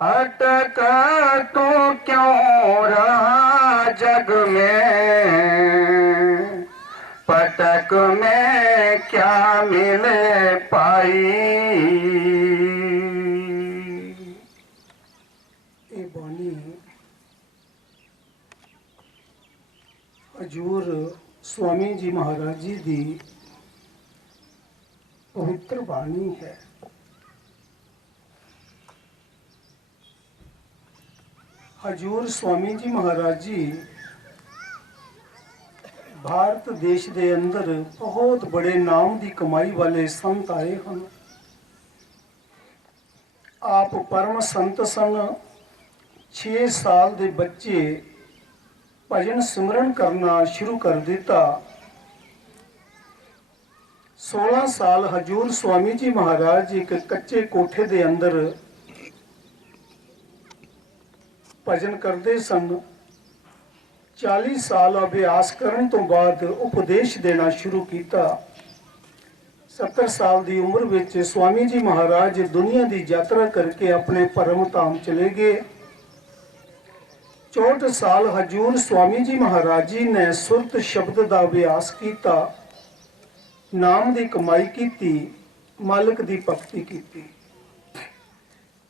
अटक तो क्यों रहा जग में, पटक में क्या मिले पाई। ये बानी हजूर स्वामी जी महाराज जी दी पवित्र बानी है। हजूर स्वामी जी महाराज जी भारत देश के अंदर बहुत बड़े नाम की कमाई वाले संत आए हैं। आप परम संत सन। 6 साल के बच्चे भजन सिमरन करना शुरू कर दिता। 16 साल हजूर स्वामी जी महाराज एक कच्चे कोठे के अंदर भजन करते सन। 40 साल अभ्यास करने तो बाद उपदेश देना शुरू किया। 70 साल की उम्र में स्वामी जी महाराज दुनिया की यात्रा करके अपने परम धाम चले गए। 64 साल हजूर स्वामी जी महाराज जी ने सुरत शब्द का अभ्यास किया, नाम की कमाई की, मालिक की भक्ति की।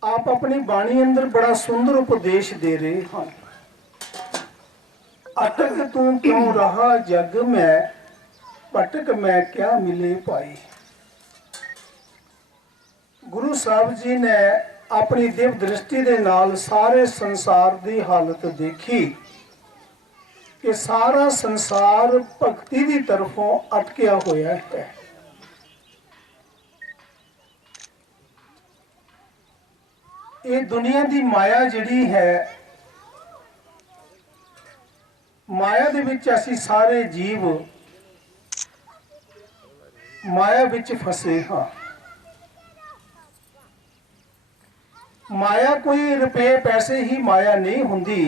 आप अपनी बाणी अंदर बड़ा सुंदर उपदेश दे रहे हैं। अटक तू क्यों रहा जग में, पटक में क्या मिले पाई। गुरु साहब जी ने अपनी दिव्य दृष्टि के नाल सारे संसार की हालत देखी कि सारा संसार भक्ति की तरफों अटकिया होया है। ये दुनिया की माया जिहड़ी है, माया दे विच असीं सारे जीव माया विच फसे हाँ। माया कोई रुपये पैसे ही माया नहीं हुंदी।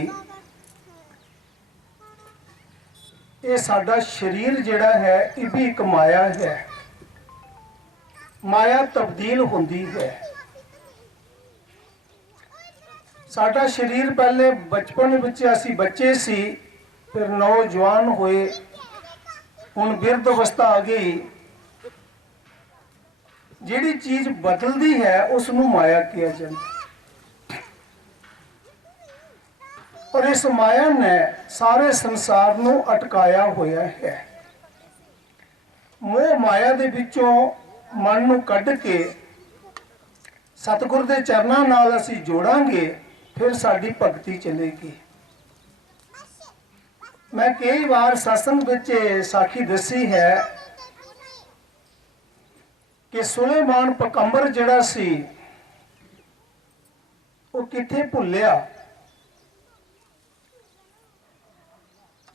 ये साडा शरीर जिहड़ा है ये भी एक माया है। माया तब्दील हुंदी है। साडा शरीर पहले बचपन विच असीं बच्चे सी, फिर नौजवान होए, हुण बिरध अवस्था आ गई। जिहड़ी चीज बदलती है उसनूं माया कहा जाता। और इस माया ने सारे संसार नूं अटकाया होया है। मोह माया दे विचों मन नूं कढ के सतगुर दे चरनां नाल असीं जोड़ांगे, फिर साडी भगती चलेगी। मैं कई बार सत्संग विच साखी दसी है कि सुलेमान पैगंबर जिहड़ा सी वो किथे भुलिया।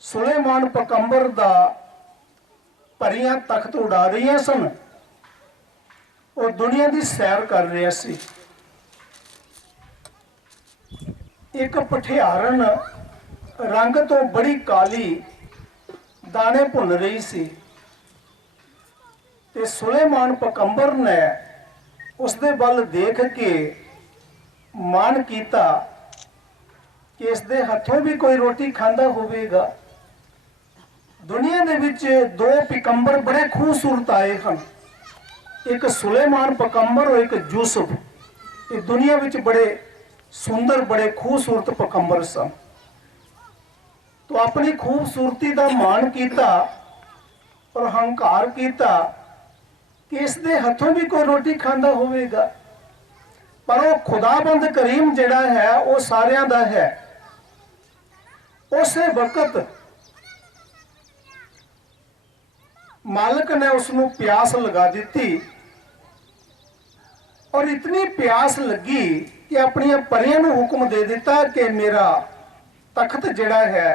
सुलेमान पैगंबर दा परियां तख्त उड़ा रही सन। वो दुनिया की सैर कर रहा सी। एक पठियारन रंग तो बड़ी काली दाने भुन रही सी ते सुलेमान पैगंबर ने उसदे बल देख के मान किया कि इसदे हथों भी कोई रोटी खांदा होवेगा। दुनिया दे विच 2 पैगंबर बड़े खूबसूरत आए हैं, एक सुलेमान पैगंबर और एक यूसुफ। ये दुनिया विच बड़े सुंदर बड़े खूबसूरत पैगंबर सन। तो अपनी खूबसूरती का मान किया और अहंकार किया कि इसके हथों भी कोई रोटी खांदा होवेगा। पर वो खुदाबंद करीम जिहड़ा है वो सारियां दा है। ਉਸੇ ਵਕਤ मालिक ने उसनू प्यास लगा दी और इतनी प्यास लगी कि अपनी परियां नू हुक्म दे दिता कि मेरा तख्त जिहड़ा है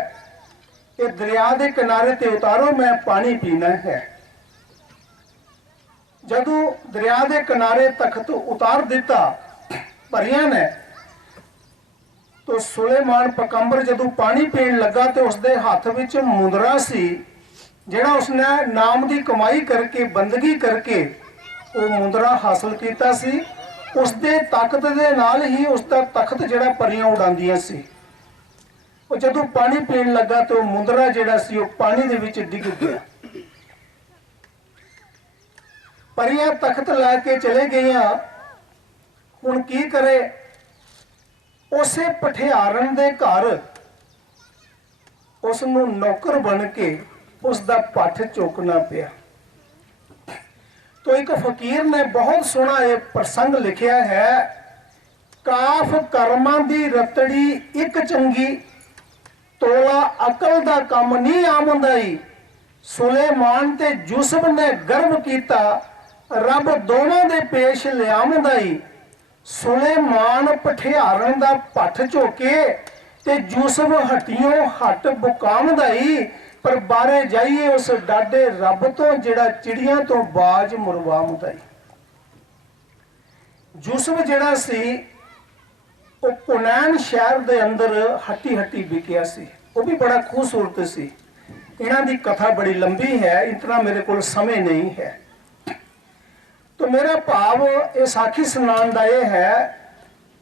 ये दरिया के किनारे ते उतारो, मैं पानी पीना है। जदों दरिया के किनारे तख्त उतार दिता परियां ने, तो सुलेमान पैगंबर जदों पानी पीण लगा तो उसके हाथ विच मुंदरा सी, जिहड़ा उसने नाम की कमाई करके बंदगी करके वो मुंदरा हासिल किया सी। उसके ताकत दे नाल ही उसका तख्त जिहड़ा परियां उड़ांदियां सी। वो जदों पानी पीण लगा तो मुंदरा जिहड़ा सी वो पानी दे विच डिग गया। परियां तख्त लैके चले गईयां। हुण की करे? उसे पठियारन दे घर उसनूं नौकर बन के उसका पठ चुकना पिया। तो एक फकीर ने बहुत सोहना यह प्रसंग लिखिया है, काफ कर्मां दी रतड़ी एक चंगी, तोला अकल दा कम नहीं आमदाई। सुलेमान ते यूसुफ ने गर्व किया, रब दोनों दे पेश लियामदाई। सुलेमान पठियारन दा पठ चुके ते यूसुफ हटियों हट बुकामदाई। पर बारे जाइए उस डाडे रब तो जिहड़ा चिड़ियां तो बाज मुरवामदाई। यूसुफ जिहड़ा सी वो पुनैन शहर दे अंदर हट्टी हट्टी बिकिया सी। वो भी बड़ा खूबसूरत सी। इन्हां दी कथा बड़ी लंबी है, इतना मेरे कोल समय नहीं है। तो मेरा भाव ये साखी सुनाउण दा यह है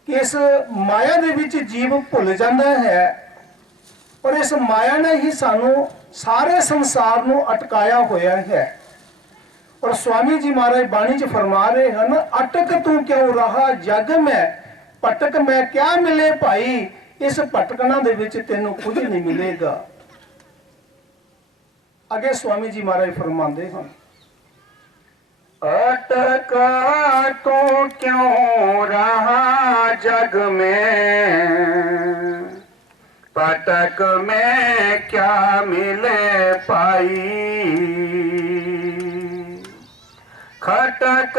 कि इस माया दे विच जीव भुल जाता है और इस माया ने ही सानू सारे संसार नू अटकाया होया है। और स्वामी जी महाराज बाणी च फरमा रहे हैं, अटक तू क्यों रहा जग में, पटक मैं क्या मिले भाई। इस भटकना दे विच तेनू कुछ नहीं मिलेगा। अगे स्वामी जी महाराज फरमाते हैं, अटका तो क्यों रहा जग में, पटक में क्या मिले पाई। खटक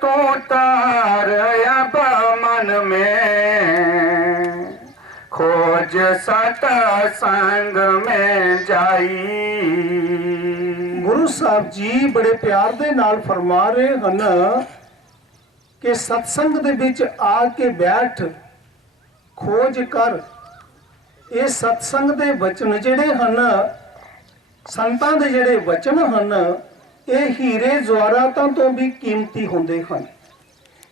तो तार अब मन में, खोज सत संग में जाई। गुरु साहब जी बड़े प्यार दे नाल फरमा रहे हैं कि सत्संग दे विच आके बैठ, खोज कर। ये सत्संग दे वचन जिहड़े हन, संतां दे जिहड़े वचन हन, ये हीरे जवाहरातां तो भी कीमती हुंदे हन।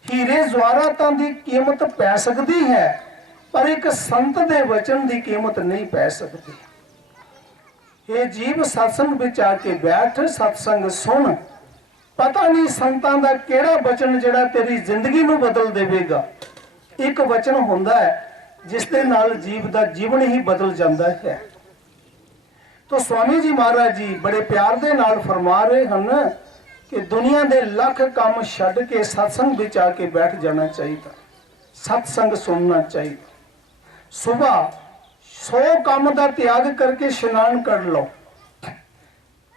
हीरे जवाहरातां दी कीमत पै सकदी है, पर एक संत दे वचन की कीमत नहीं पै सकती। ये जीव सत्संग विच आके बैठ, सत्संग सुन। पता नहीं संतां दा केड़ा वचन जिहड़ा तेरी जिंदगी नूं बदल देवेगा। एक वचन हुंदा है जिस दे नाल जीव दा जीवन ही बदल जाता है। तो स्वामी जी महाराज जी बड़े प्यार दे नाल फरमा रहे हैं कि दुनिया दे लख काम छड्ड के सत्संग विच आके बैठ जाना चाहिए, सत्संग सुनना चाहिए। सुबह 100 काम का त्याग करके इशनान कर लो,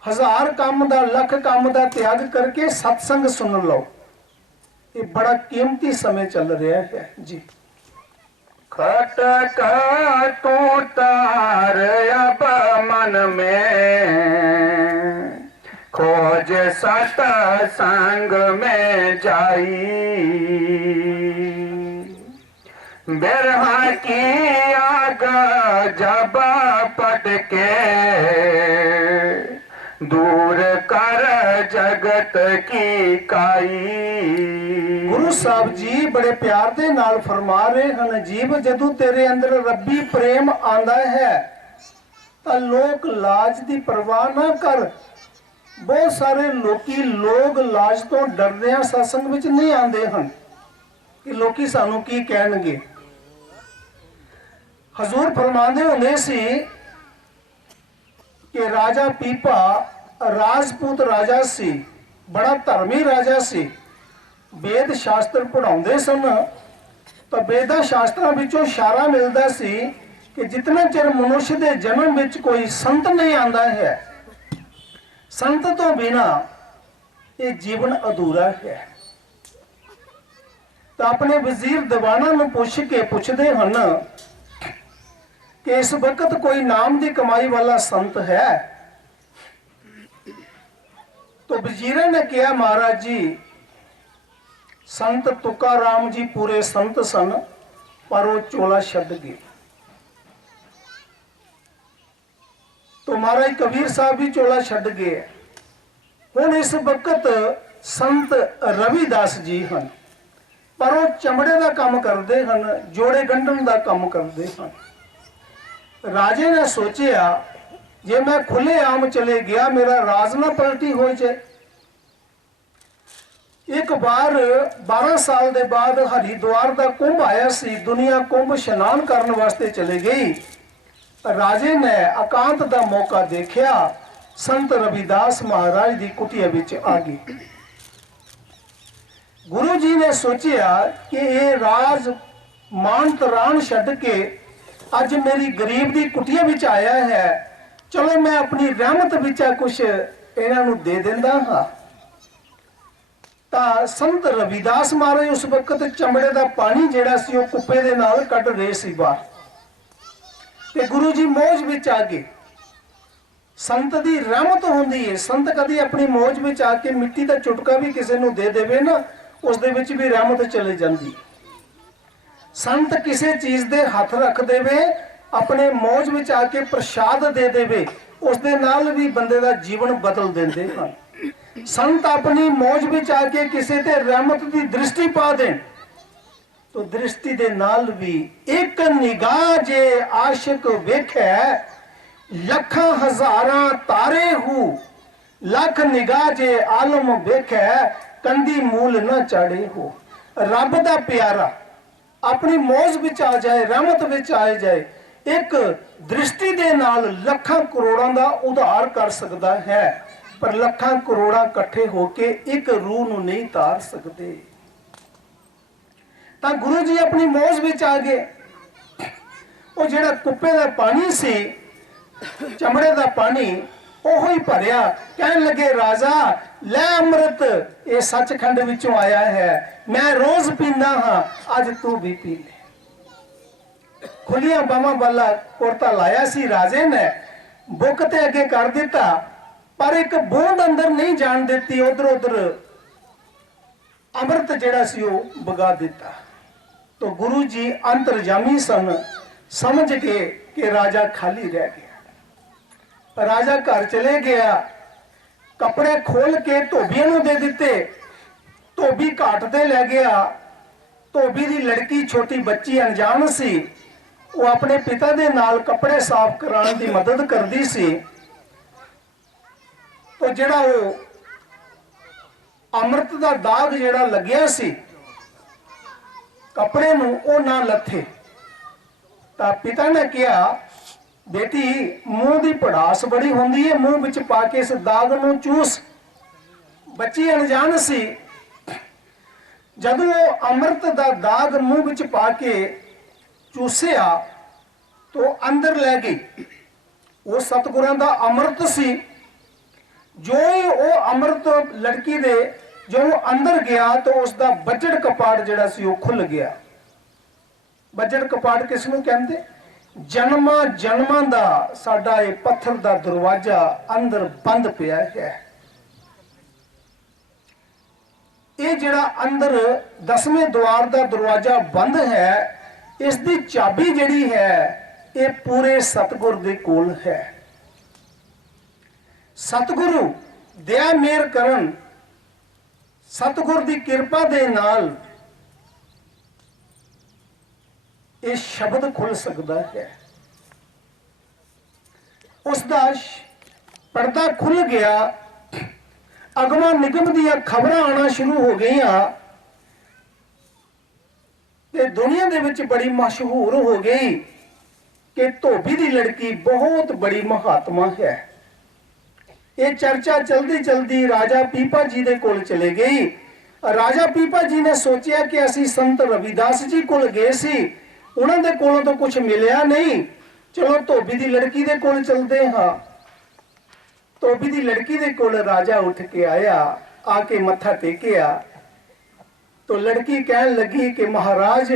1000 काम का, लख काम का त्याग करके सत्संग सुन लो। ये बड़ा कीमती समय चल रहा है जी। खटक तो तार अब मन में, खोज सत संग में जाई। बिरहा की आग जब पटके, दूर कर जगत की काई। गुरु साहब जी बड़े प्यार दे नाल फरमा रहे हैं, जीव जदों तेरे अंदर रब्बी प्रेम आंदा है तो लोक लाज की परवाह ना कर। बहुत सारे लोग लाज तो डरदे सत्संग विच नहीं आंदे हन कि लोकी सानू की कहणगे। हजूर फरमांदे हुंदे सी कि राजा पीपा राजपूत राजा सी, बड़ा धर्मी राजा सी। वेद शास्त्र पढ़ाउंदे सन तो वेदा शास्त्रां विचों इशारा मिलदा सी ਕਿ ਜਿਤਨਾ ਚਿਰ ਮਨੁੱਖ ਦੇ ਜਨਮ ਵਿੱਚ ਕੋਈ ਸੰਤ ਨਹੀਂ ਆਂਦਾ ਹੈ, ਸੰਤ ਤੋਂ ਬਿਨਾ ਇਹ ਜੀਵਨ ਅਧੂਰਾ ਹੈ। ਤਾਂ ਆਪਣੇ ਵਜ਼ੀਰ ਦੀਵਾਨਾਂ ਨੂੰ ਪੁੱਛਦੇ ਹਨ ਕਿ ਇਸ ਵਕਤ ਕੋਈ ਨਾਮ ਦੀ ਕਮਾਈ ਵਾਲਾ ਸੰਤ ਹੈ? तो वजीरे ने कहा, महाराज जी संत तुकाराम जी पूरे संत सन, पर वो चोला छड्ड गए। तो महाराज कबीर साहब भी चोला छड्ड गए। हुण इस वक्त संत रविदास जी हैं, पर वो चमड़े का काम करते हैं, जोड़े गंढण का काम करते हैं। राजे ने सोचा, जे मैं खुले आम चले गया मेरा राज ना पलटी हो जाए। एक बार 12 साल के बाद हरिद्वार का कुंभ आया सी, दुनिया कुंभ स्नान करने वास्ते चले गई। राजे ने एकांत का मौका देखा, संत रविदास महाराज की कुटिया विच आ गई। गुरु जी ने सोचा कि ये राज मान तरान छड्ड के अज मेरी गरीब की कुटिया विच आया है, चलो मैं अपनी रहमत विचा कुछ इन्हां नूं दे दिंदा हां। तां संत रविदास महाराज उस वक्त चमड़े का पानी जिहड़ा सी ओह कुप्पे दे नाल कढ रहे सी बाहर, ते गुरु जी मौज विच आ गए। संत दी रहमत हुंदी है, संत कदी अपनी मौज विच आके मिट्टी का चुटका भी किसी नूं दे देवे ना, उस दे विच भी रहमत चले जांदी। संत किसी चीज दे हथ रख देवे, अपने मौज विच आके प्रसाद दे देवे, उस दे नाल भी बंदे दा जीवन बदल देंदे हन। संत अपनी मौज विच आके किसी ते रहमत दी दृष्टि पा देन, तो दृष्टि दे नाल भी एक निगाह जे आशिक वेखे, लखां हजारां तारे हूं, लख निगाह जे आलम वेखे, कंदी मूल न चाड़े हो। रब दा प्यारा अपनी मौज विच आ जाए, रहमत विच आ जाए, एक दृष्टि दे नाल लखां करोड़ां दा उधार कर सकदा है, पर लखां करोड़ां इकट्ठे होके एक रूह नूं नहीं तार सकते। तां गुरु जी अपनी मौज विच आ गए। वो जिहड़ा कुप्पे दा पानी सी, चमड़े दा पानी, ओहो ही भरिया। कहने लगे, राजा लै अमृत, ये सचखंड विचों आया है, मैं रोज पींदा हां, अज तू भी पी ले। खुलियां बावां वाला कुर्ता लाया सी राजे ने, बुक ते अगे कर दिता, पर एक बूंद अंदर नहीं जान देती, उधर उधर अमृत जिहड़ा सी ओह बगा दिता। तो गुरु जी अंतरजामी सन, समझ गए कि राजा खाली रह गया। राजा घर चले गया, कपड़े खोल के धोबियां नूं दे दिते, धोबी घाट ते ले गया। धोबी दी लड़की छोटी बच्ची अनजान सी, वो अपने पिता दे नाल कपड़े साफ कराने की मदद करती सी। तो जिहड़ा वो अमृत दा दाग जिहड़ा लग्या सी कपड़े नूं, वो ना लथे। तां पिता ने कहा, बेटी मुंह दी पड़ास बड़ी हुंदी है, मुंह विच पा के इस दाग नूं चूस। बच्ची अनजान सी, जदों वो अमृत दा दाग मुंह विच पा के चूसिया तो अंदर ले गई। वो सतगुरां दा अमृत सी। जो ही वो अमृत लड़की दे जो अंदर गया तो उसका बजड़ कपाड़ जिहड़ा सी वो खुल गया। बजड़ कपाड़ किस नूं कहंदे? जन्मा जन्मां दा साडा ये पत्थर दा दरवाजा अंदर बंद पिया है। ये जिहड़ा अंदर 10वें द्वार दा दरवाजा बंद है, इसकी चाबी जिहड़ी है ये पूरे सतगुर दे कोल है। सतगुरु दया मेहर करन, सतगुर दी किरपा दे नाल ये शब्द खुल सकता है। उसका पर्दा खुल गया, अगमा निगम दियां खबरां आना शुरू हो गई ते दुनिया दे विच बड़ी मशहूर हो गई कि धोबी दी लड़की बहुत बड़ी महात्मा है। ये चर्चा चलती चलती राजा पीपा जी दे कोल चले गई। राजा पीपा जी ने सोचा कि असी संत रविदास जी कोल गए सी, उन्हां दे कोलों तो कुछ मिलिया नहीं, ਚਲੋ ਧੋਬੀ ਦੀ ਲੜਕੀ ਦੇ ਕੋਲ ਚਲਦੇ ਹਾਂ। ਧੋਬੀ ਦੀ ਲੜਕੀ ਦੇ ਕੋਲ ਰਾਜਾ ਉੱਠ ਕੇ ਆਇਆ, ਆ ਕੇ ਮੱਥਾ ਟੇਕਿਆ। तो लड़की कहन लगी कि महाराज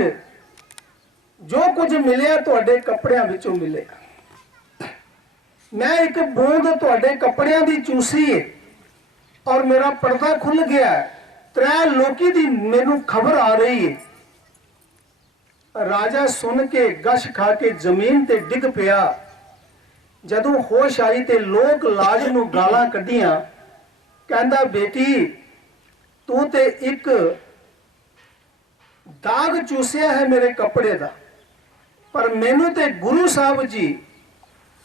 जो कुछ मिले तुहाडे कपड़ियां विचों मिले, मैं एक बूंद तुहाडे कपड़ियां दी चूसी है और मेरा पर्दा खुल गया है। 3 लोकी दी मैनू खबर आ रही है। राजा सुन के गश खा के जमीन ते डिग पिया। जदों होश आई ते लोक लाज नू गालां कड्डियां। कहंदा बेटी तू ते एक दाग चूसिया है मेरे कपड़े दा, पर मैनू ते गुरु साहब जी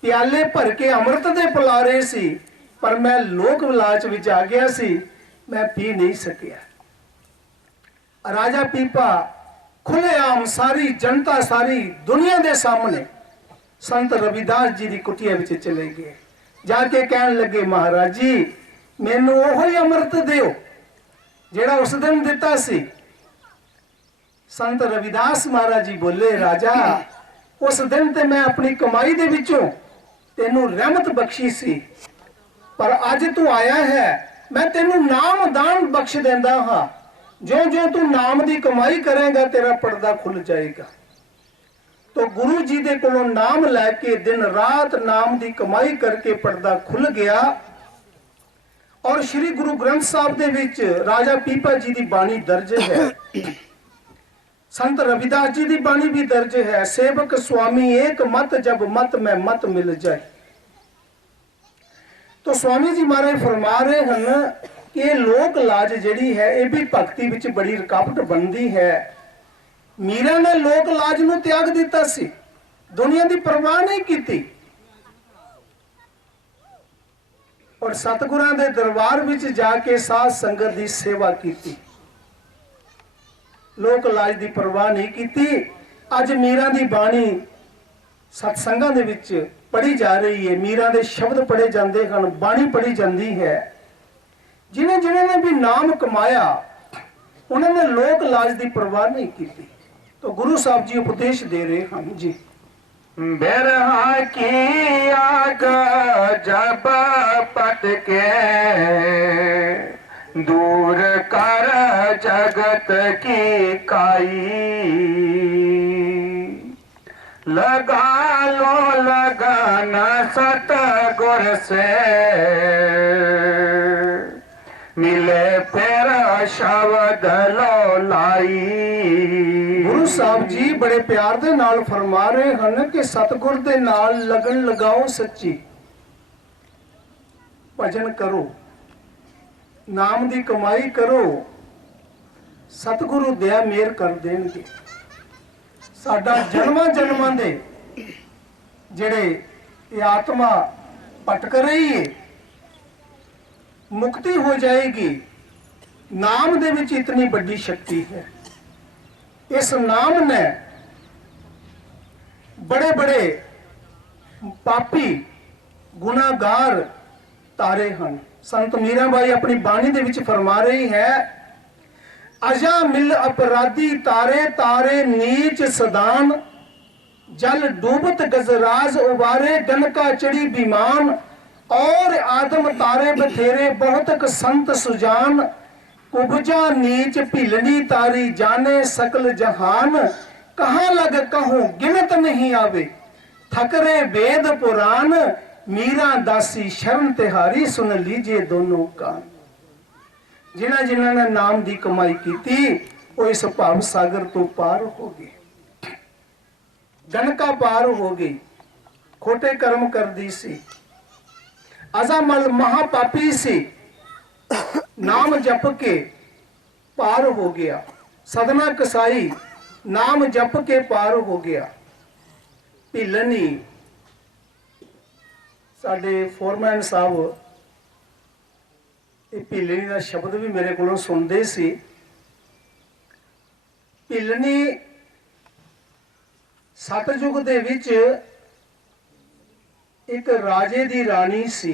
प्याले भर के अमृत दे पिला रहे सी, पर मैं लोक लालच विच आ गया सी, मैं पी नहीं सकिया। राजा पीपा खुलेआम सारी जनता सारी दुनिया दे सामने संत रविदास जी की कुटिया विच चले गए। जाके कहन लगे महाराज जी मैनू ओही अमृत दिओ जेड़ा उस दिन दिता सी। संत रविदास महाराज जी बोले राजा उस दिन ते मैं अपनी कमाई दे विचों तेनू रहमत बख्शी सी, पर अज तू आया है मैं तेनू नाम दान बख्श देंदा हां। जो जो तू नाम दी कमाई करेगा तेरा पर्दा खुल जाएगा। तो गुरु जी दे कोलों नाम लैके दिन रात नाम दी कमाई करके पर्दा खुल गया। और श्री गुरु ग्रंथ साहब दे विच राजा पीपा जी दी बाणी दर्ज है, संत रविदास जी की बाणी भी दर्ज है। सेवक स्वामी एक मत जब मत में मत मिल जाए। तो स्वामी जी महाराज फरमा रहे हैं कि लोक लाज जिहड़ी है ये भी भक्ति विच बड़ी रुकावट बनती है। मीरा ने लोक लाज नूं त्याग दिता सी, दुनिया की परवाह नहीं की और सतगुरां दे दरबार विच जाके साध संगत की सेवा की। लोक लाज की परवाह नहीं की। अज मीरा की बाणी सत्संगां दे विच पढ़ी जा रही है, मीरा के शब्द पढ़े जाते हैं, बाणी पढ़ी जाती है। जिन्हें जिन्हें ने भी नाम कमाया उन्होंने लोक लाज की परवाह नहीं की। तो गुरु साहब जी उपदेश दे रहे हैं जी। बिरहा की आग जब पटके दूर कर जगत की काई, लगा लो लगन सतगुर से मिले फिर शब्द लो लाई। गुरु साहब जी बड़े प्यार दे नाल फरमा रहे हैं कि सतगुर दे नाल लगन लगाओ, सच्ची भजन करो, नाम दी कमाई करो, सतगुरु दया मेहर कर देंगे। साडा जन्मां जन्मां दे जेड़े ये आत्मा भटक रही है मुक्ति हो जाएगी। नाम दे विच इतनी बड़ी शक्ति है। इस नाम ने बड़े बड़े पापी गुनाहगार तारे हैं। संत मीराबाई अपनी बाणी दे विच फरमा रही है, अजा मिल अपराधी तारे तारे नीच सदान, जल डूबत गजराज उबारे डनका चढ़ी बीमान, और आदम तारे बथेरे बहुतक संत सुजान, कुबजा नीच भिलनी तारी जाने सकल जहान, कहाँ लग कहूं गिनत नहीं आवे, थकरे वेद पुराण, मीरा दासी शरण तिहारी सुन लीजिए दोनों कान। जिन्हां जिन्हां ने नाम दी कमाई की वो इस भाव सागर तो पार हो गए, गणका पार हो गई, खोटे कर्म कर दी सी, अजामल महापापी सी, नाम जप के पार हो गया, सदना कसाई नाम जप के पार हो गया। भिलनी साडे फोरमैन साहब ये भिलनी का शब्द भी मेरे को सुनते सी। भिलनी सतयुग दे विच एक राजे दी रानी सी,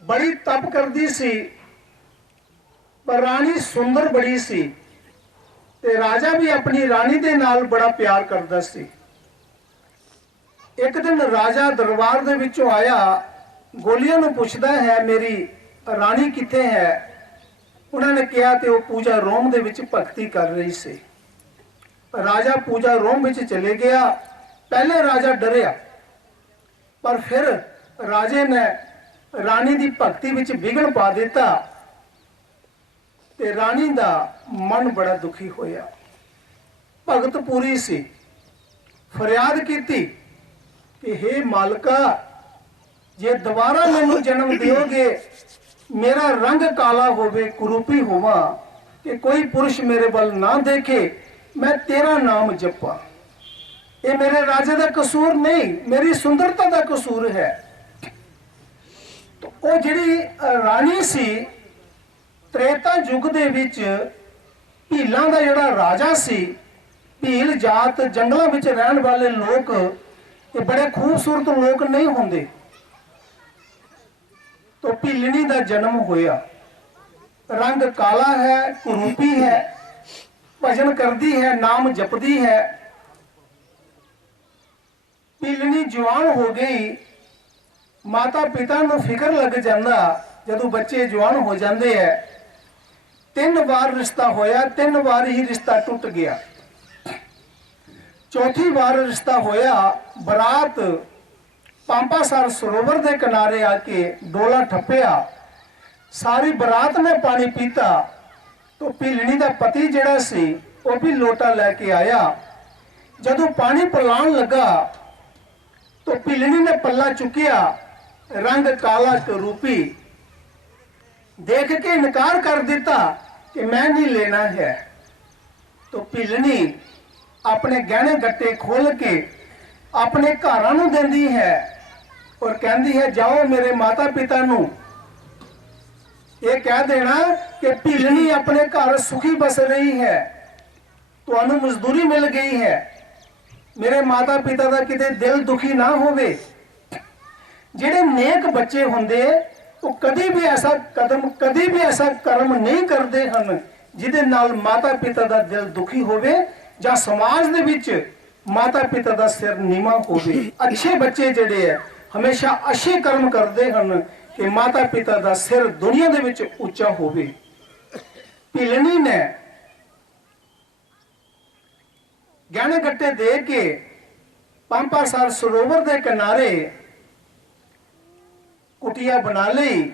बड़ी तप करती सी, पर रानी सुंदर बड़ी सी। ਤੇ ਰਾਜਾ ਵੀ ਆਪਣੀ ਰਾਣੀ ਦੇ ਨਾਲ ਬੜਾ ਪਿਆਰ ਕਰਦਾ ਸੀ। ਇੱਕ ਦਿਨ ਰਾਜਾ ਦਰਬਾਰ ਦੇ ਵਿੱਚੋਂ ਆਇਆ, ਗੋਲੀਆਂ ਨੂੰ ਪੁੱਛਦਾ ਹੈ ਮੇਰੀ ਰਾਣੀ ਕਿੱਥੇ ਹੈ। ਉਹਨਾਂ ਨੇ ਕਿਹਾ ਤੇ ਉਹ ਪੂਜਾ ਰੋਮ ਦੇ ਵਿੱਚ ਭਗਤੀ ਕਰ ਰਹੀ ਸੀ। ਰਾਜਾ ਪੂਜਾ ਰੋਮ ਵਿੱਚ ਚਲੇ ਗਿਆ। ਪਹਿਲੇ ਰਾਜਾ ਡਰਿਆ, ਪਰ ਫਿਰ ਰਾਜੇ ਨੇ ਰਾਣੀ ਦੀ ਭਗਤੀ ਵਿੱਚ ਵਿਘਨ ਪਾ ਦਿੱਤਾ ਤੇ ਰਾਣੀ ਦਾ ਮਨ ਬੜਾ ਦੁਖੀ ਹੋਇਆ। ਭਗਤ ਪੂਰੀ ਸੀ, ਫਰਿਆਦ ਕੀਤੀ ਕਿ हे ਮਾਲਕਾ, ਜੇ ਦੁਬਾਰਾ ਮੈਨੂੰ ਜਨਮ ਦਿਓਗੇ, ਮੇਰਾ ਰੰਗ ਕਾਲਾ ਹੋਵੇ, ਕੁਰੂਪੀ ਹੋਵਾਂ, ਕਿ ਕੋਈ ਪੁਰਸ਼ ਮੇਰੇ ਵੱਲ ਨਾ ਦੇਖੇ, ਮੈਂ ਤੇਰਾ ਨਾਮ ਜਪਾਂ। ਇਹ ਮੇਰੇ ਰਾਜੇ ਦਾ ਕਸੂਰ ਨਹੀਂ, ਮੇਰੀ ਸੁੰਦਰਤਾ ਦਾ ਕਸੂਰ ਹੈ। ਉਹ ਜਿਹੜੀ ਰਾਣੀ ਸੀ, ਤ੍ਰੇਤਾ ਯੁੱਗ ਦੇ ਵਿੱਚ ਭੀਲਾਂ ਦਾ ਜਿਹੜਾ ਰਾਜਾ ਸੀ, ਭੀਲ ਜਾਤ ਜੰਗਲਾਂ ਵਿੱਚ ਰਹਿਣ ਵਾਲੇ ਲੋਕ ਇਹ ਬੜੇ ਖੂਬਸੂਰਤ ਲੋਕ ਨਹੀਂ ਹੁੰਦੇ। तो ਭੀਲਣੀ ਦਾ ਜਨਮ ਹੋਇਆ। रंग काला है, कुरूपी है, भजन करती है, नाम जपती है। भीलनी जवान हो गई। माता पिता ਨੂੰ ਫਿਕਰ ਲੱਗ ਜਾਂਦਾ ਜਦੋਂ ਬੱਚੇ ਜਵਾਨ ਹੋ ਜਾਂਦੇ ਹੈ। 3 ਵਾਰ ਰਿਸ਼ਤਾ ਹੋਇਆ, 3 ਵਾਰ ਹੀ ਰਿਸ਼ਤਾ ਟੁੱਟ ਗਿਆ। चौथी बार रिश्ता होया, बरात पांपासार सरोवर के किनारे आके डोला ठप्पिया। सारी बरात ने पानी पीता तो भीलनी का पति जिहड़ा सी वो भी लोटा लेके आया। जदों पानी पिलाण लगा तो भीलनी ने पल्ला चुकिया, रंग काला रूपी, देख के इनकार कर दिता कि मैं नहीं लेना है। तो भीलनी अपने गहने गट्टे खोल के अपने घरां नूं देंदी है और कहती है जाओ मेरे माता पिता नूं ये कह देना कि भीलनी अपने घर सुखी बस रही है, तुहानूं मजदूरी मिल गई है, मेरे माता पिता का किते दिल दुखी ना होवे। जिहड़े नेक बच्चे हुंदे वो कदी भी ऐसा कदम, कदी भी ऐसा कर्म नहीं करते हैं जिहदे नाल माता पिता का दिल दुखी होवे ਜਾਂ समाज ਦੇ ਵਿੱਚ माता पिता ਦਾ ਸਿਰ ਨੀਵਾਂ ਹੋਵੇ। अच्छे बच्चे ਜਿਹੜੇ ਹੈ ਹਮੇਸ਼ਾ ਅੱਛੇ ਕਰਮ ਕਰਦੇ ਹਨ ਕਿ ਮਾਤਾ ਪਿਤਾ ਦਾ ਸਿਰ ਦੁਨੀਆ ਦੇ ਵਿੱਚ ਉੱਚਾ ਹੋਵੇ। ਭੀਲਣੀ ਨੇ ਗਹਿਣੇ ਗੱਟੇ ਦੇ ਕੇ ਪੰਪਾਸਾਰ ਸਰੋਵਰ ਦੇ ਕਿਨਾਰੇ ਕੁਟੀਆ ਬਣਾ ਲਈ।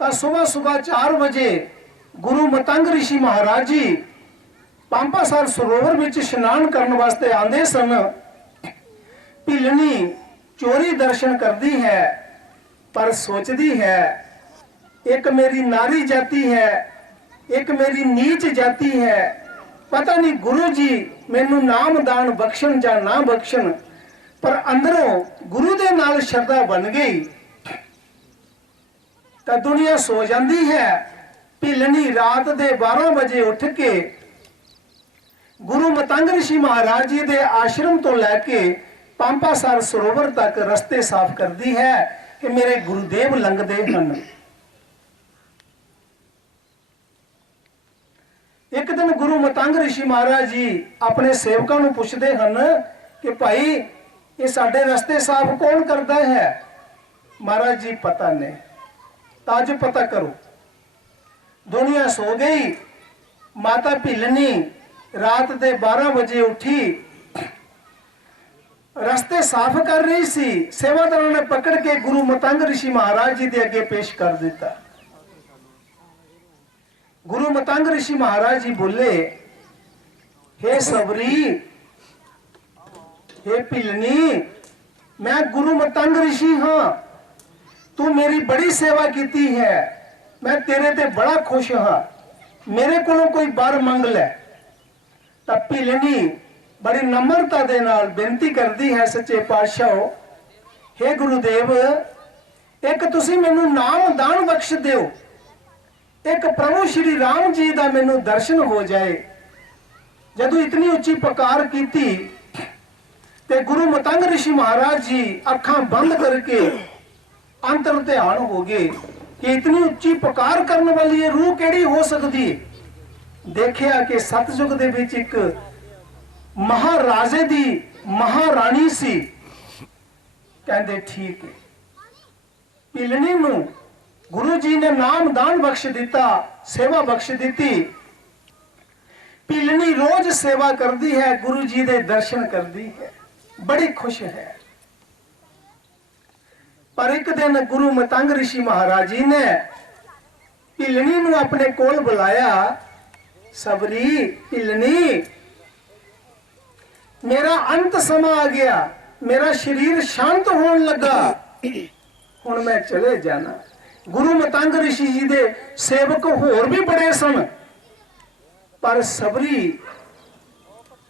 ਤਾਂ ਸਵੇਰ 4 ਵਜੇ ਗੁਰੂ ਮਤੰਗ ऋषि महाराज जी पांपासार सरोवर में स्नान करने वास्ते आंदे सन। भीलनी चोरी दर्शन करती है पर सोचती है एक मेरी नारी जाति है, एक मेरी नीच जाति है, पता नहीं गुरु जी मैनू नाम दान बख्शन या ना बख्शन, पर अंदरों गुरु दे नाल श्रद्धा बन गई। तो दुनिया सो जाती है। भीलनी रात दे 12 बजे उठ के गुरु मतंग ऋषि महाराज जी के आश्रम तो लैके पांपासार सरोवर तक रस्ते साफ करती है कि मेरे गुरुदेव लंघते हैं। एक दिन गुरु मतंग ऋषि महाराज जी अपने सेवकों को पूछते हैं कि भाई ये साडे रस्ते साफ कौन करता है। महाराज जी पता नहीं, ताज पता करो। दुनिया सो गई। माता भीलनी रात दे 12 बजे उठी, रस्ते साफ कर रही सी। सेवादारों ने पकड़ के गुरु मतंग ऋषि महाराज जी के अगे पेश कर दिता। गुरु मतंग ऋषि महाराज जी बोले, हे सबरी, हे भीलनी, मैं गुरु मतंग ऋषि हाँ, तू मेरी बड़ी सेवा की है, मैं तेरे ते बड़ा खुश हाँ, मेरे को कोई बर मंग ले। तब भीलनी बड़ी नम्रता दे नाल बेनती करती है, सच्चे पातशाह, हे गुरुदेव, एक तुसी मैनू नाम दान बख्श दिओ, एक प्रभु श्री राम जी का मैनू दर्शन हो जाए। जदों इतनी उच्ची पुकार की ते गुरु मतंग ऋषि महाराज जी अखां बंद करके अंतर ध्यान हो गए कि इतनी उच्ची पुकार करने वाली ये रूह केड़ी हो सकती है। देखिया कि सतयुग दे विच एक महाराजे दी महारानी सी। कहंदे ठीक है। पिलनी नू गुरु जी ने नाम दान बख्श दिता, सेवा बख्श दी। पिलनी रोज सेवा करती है, गुरु जी दे दर्शन करती है, बड़ी खुश है। पर एक दिन गुरु मतंग ऋषि महाराज जी ने पिलनी नू अपने कोल बुलाया। सबरी पिलनी, मेरा अंत समा आ गया, मेरा शरीर शांत होने लगा, हुण मैं चले जाना। गुरु मतंग ऋषि जी दे सेवक होर भी बड़े सन, पर सबरी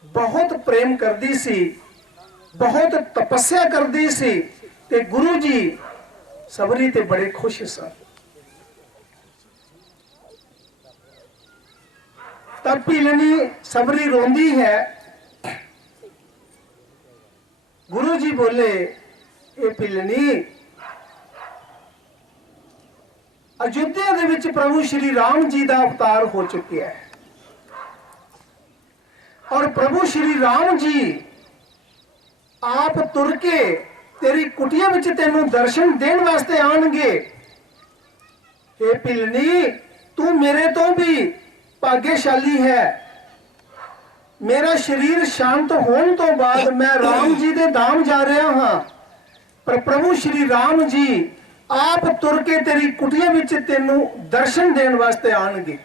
बहुत प्रेम करती सी, बहुत तपस्या करती सी, ते गुरु जी सबरी ते बड़े खुश सन। तब पिलनी सबरी रोंदी है। गुरु जी बोले, ए पिलनी, अयोध्या दे विच प्रभु श्री राम जी का अवतार हो चुका है और प्रभु श्री राम जी आप तुर के तेरी कुटिया विच तेनू दर्शन देने वास्ते आएंगे। हे पिलनी, तू मेरे तो भी भाग्यशाली है। मेरा शरीर शांत होने तो बाद मैं राम जी दे धाम जा रहा हाँ, पर प्रभु श्री राम जी आप तुर के तेरी कुटिया विच तेनू दर्शन देने वास्ते आएंगे।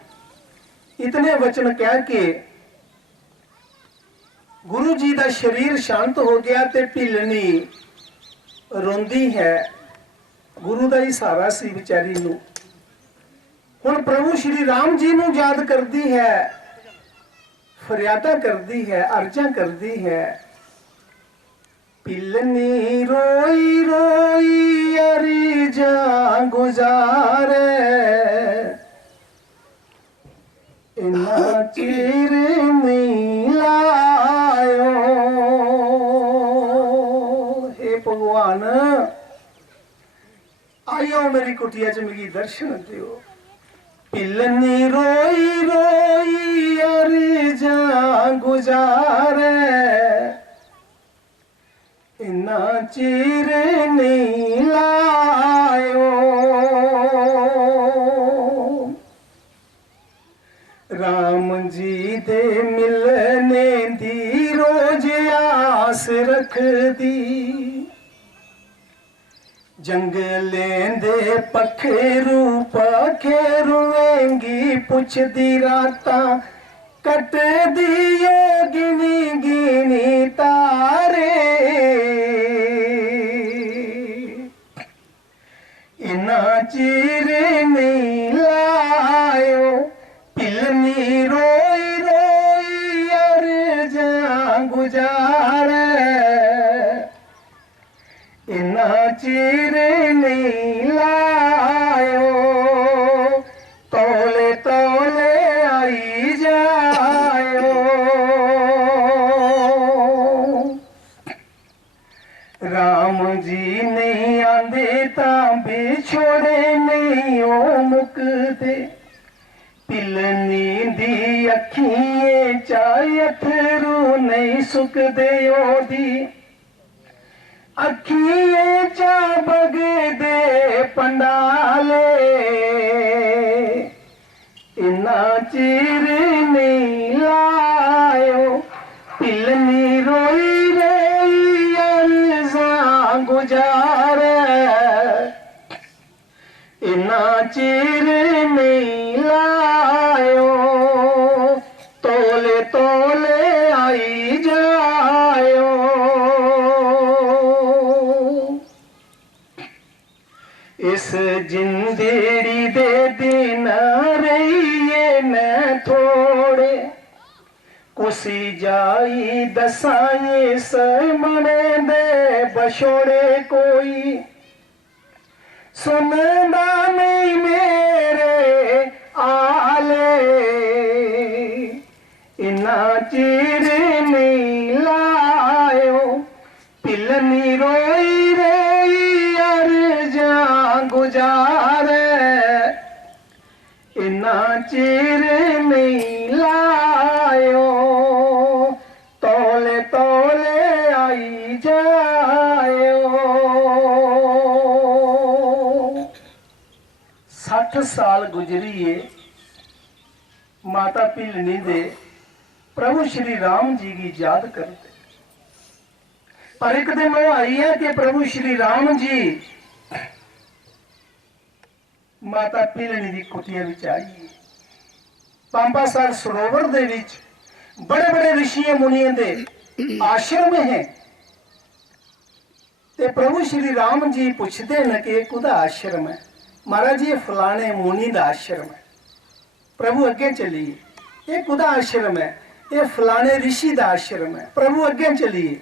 इतने वचन कह के गुरु जी का शरीर शांत हो गया ते पिलनी रोंदी है। गुरु का ही सहारा सी बेचारी नू। हुण प्रभु श्री राम जी नू याद करती है, फरियादा करती है, अर्जा करती है। पिलनी रोई रोई अर्जा गुजारे, इन्ना चिर नहीं लायो। हे भगवान, आयो मेरी कुटिया च मिगी दर्शन दियो। पिलनी रोई रोई अर्जा गुजारे, इन्ना चिर नहीं लायो। राम जी दे मिलने दी रोज आस रख दी। जंगलें दे पखेरू पखेरुएंगी पुछदी राता, कट दियो गिनी गिनी तारे। इना चिर नहीं लायो। पिलनी रोई रोई अर्जा गुजारे, इना चिर नहीं लायो। तोले तोले आई जायो। राम जी नहीं आंदे तां बिछोड़े नहीं ओ मुकदे। पिलनी दी अखियें चा अथरू नहीं सुकदे ओदी। अखियें चा बगदे पंडाले, इन्ना चिर नहीं लायो। पिलनी रोई रोई अर्जा गुजारे, इन्ना चिर नहीं लायो। तोले तोले आई जायो। इस जिंदड़ी दे दिन रहिए न थोड़े, कुसी जाई दसाए समने दे बछोड़े। कोई सुनदा नहीं मेरे आले, इन्ना चिर नहीं लायो। पिलनी रोई रोई अर्जा गुजारे, इन्ना चिर नहीं 8 साल गुजरिए माता पिलनी दे प्रभु श्री राम जी की याद करते। पर एक दिन वो आई है कि प्रभु श्री राम जी माता पिलनी की कुटिया विच आई। पांबासर सरोवर दे विच बड़े बड़े ऋषियों मुनियों दे आश्रम हैं। ते प्रभु श्री राम जी पूछते न कि कुदा आश्रम है। महाराज ये फलाने मुनि का आश्रम है। प्रभु अगे चलिए, ये कुदा आश्रम है, ये फलाने ऋषि का आश्रम है। प्रभु अगे चलिए,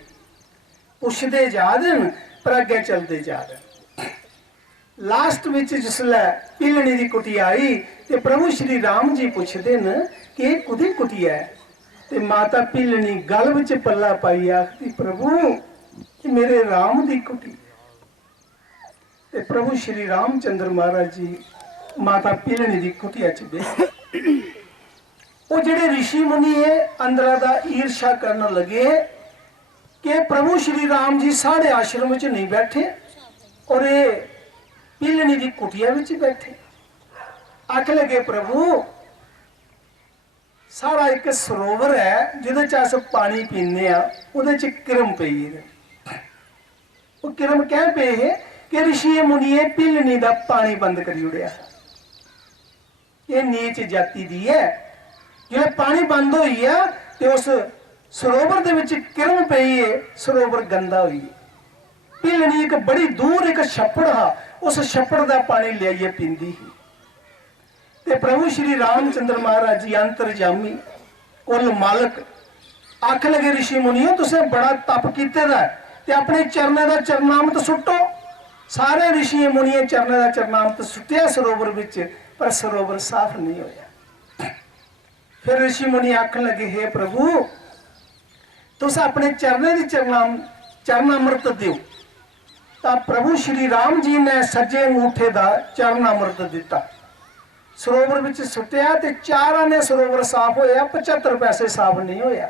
पूछते जा देन पर अगे चलते जा देन। लास्ट विच जिसलै पिलनी की कुटिया आई ते प्रभु श्री राम जी पूछते न कि कुदी कुटिया है। ते माता पिलनी गल विच पल्ला पाई आखती प्रभु ये मेरे राम की कुटी। ते प्रभु श्री रामचंद्र महाराज जी माता पिलनी की कुटिया च बैठे। वो जेडे ऋषि मुनि है अंदरा दा ईर्षा करने लगे कि प्रभु श्री राम जी साढ़े आश्रम च नहीं बैठे और ये पिलनी की कुटिया विच बैठे। आख लगे प्रभु सारा एक सरोवर है जिहदे च अस पानी पीने आ, उहदे च किरम पई है। वो किरम कह पे है कि ऋषि मुनिए पिलनी का पानी बंद करी उड़िया। ये नीच जाति दी है। जो पानी बंद हुई है तो उस सरोवर दे विच किरम पई है, सरोवर गंदा हुई है। पिलनी एक बड़ी दूर एक छप्पड़ हा, उस छप्पड़ का पानी लियाइए पींदी ही। ते प्रभु श्री रामचंद्र महाराज जी अंतरजामी कुल मालक आख लगे ऋषि मुनियो तुसें बड़ा तप कीते दा ते अपने चरणें का चरनामत सुट्टो। सारे ऋषि मुनिये चरणें का चरनामत सुट्टिया सरोवर विच, पर सरोवर साफ नहीं होया। फिर ऋषि मुनि आखन लगे हे प्रभु तुस अपने चरणें की चरनामृत दियो। तो प्रभु श्री राम जी ने सज्जे अंगूठे का चरनामृत दिता, सरोवर विच सुटिया ते 4 आने सरोवर साफ होया, 75 पैसे साफ नहीं होया।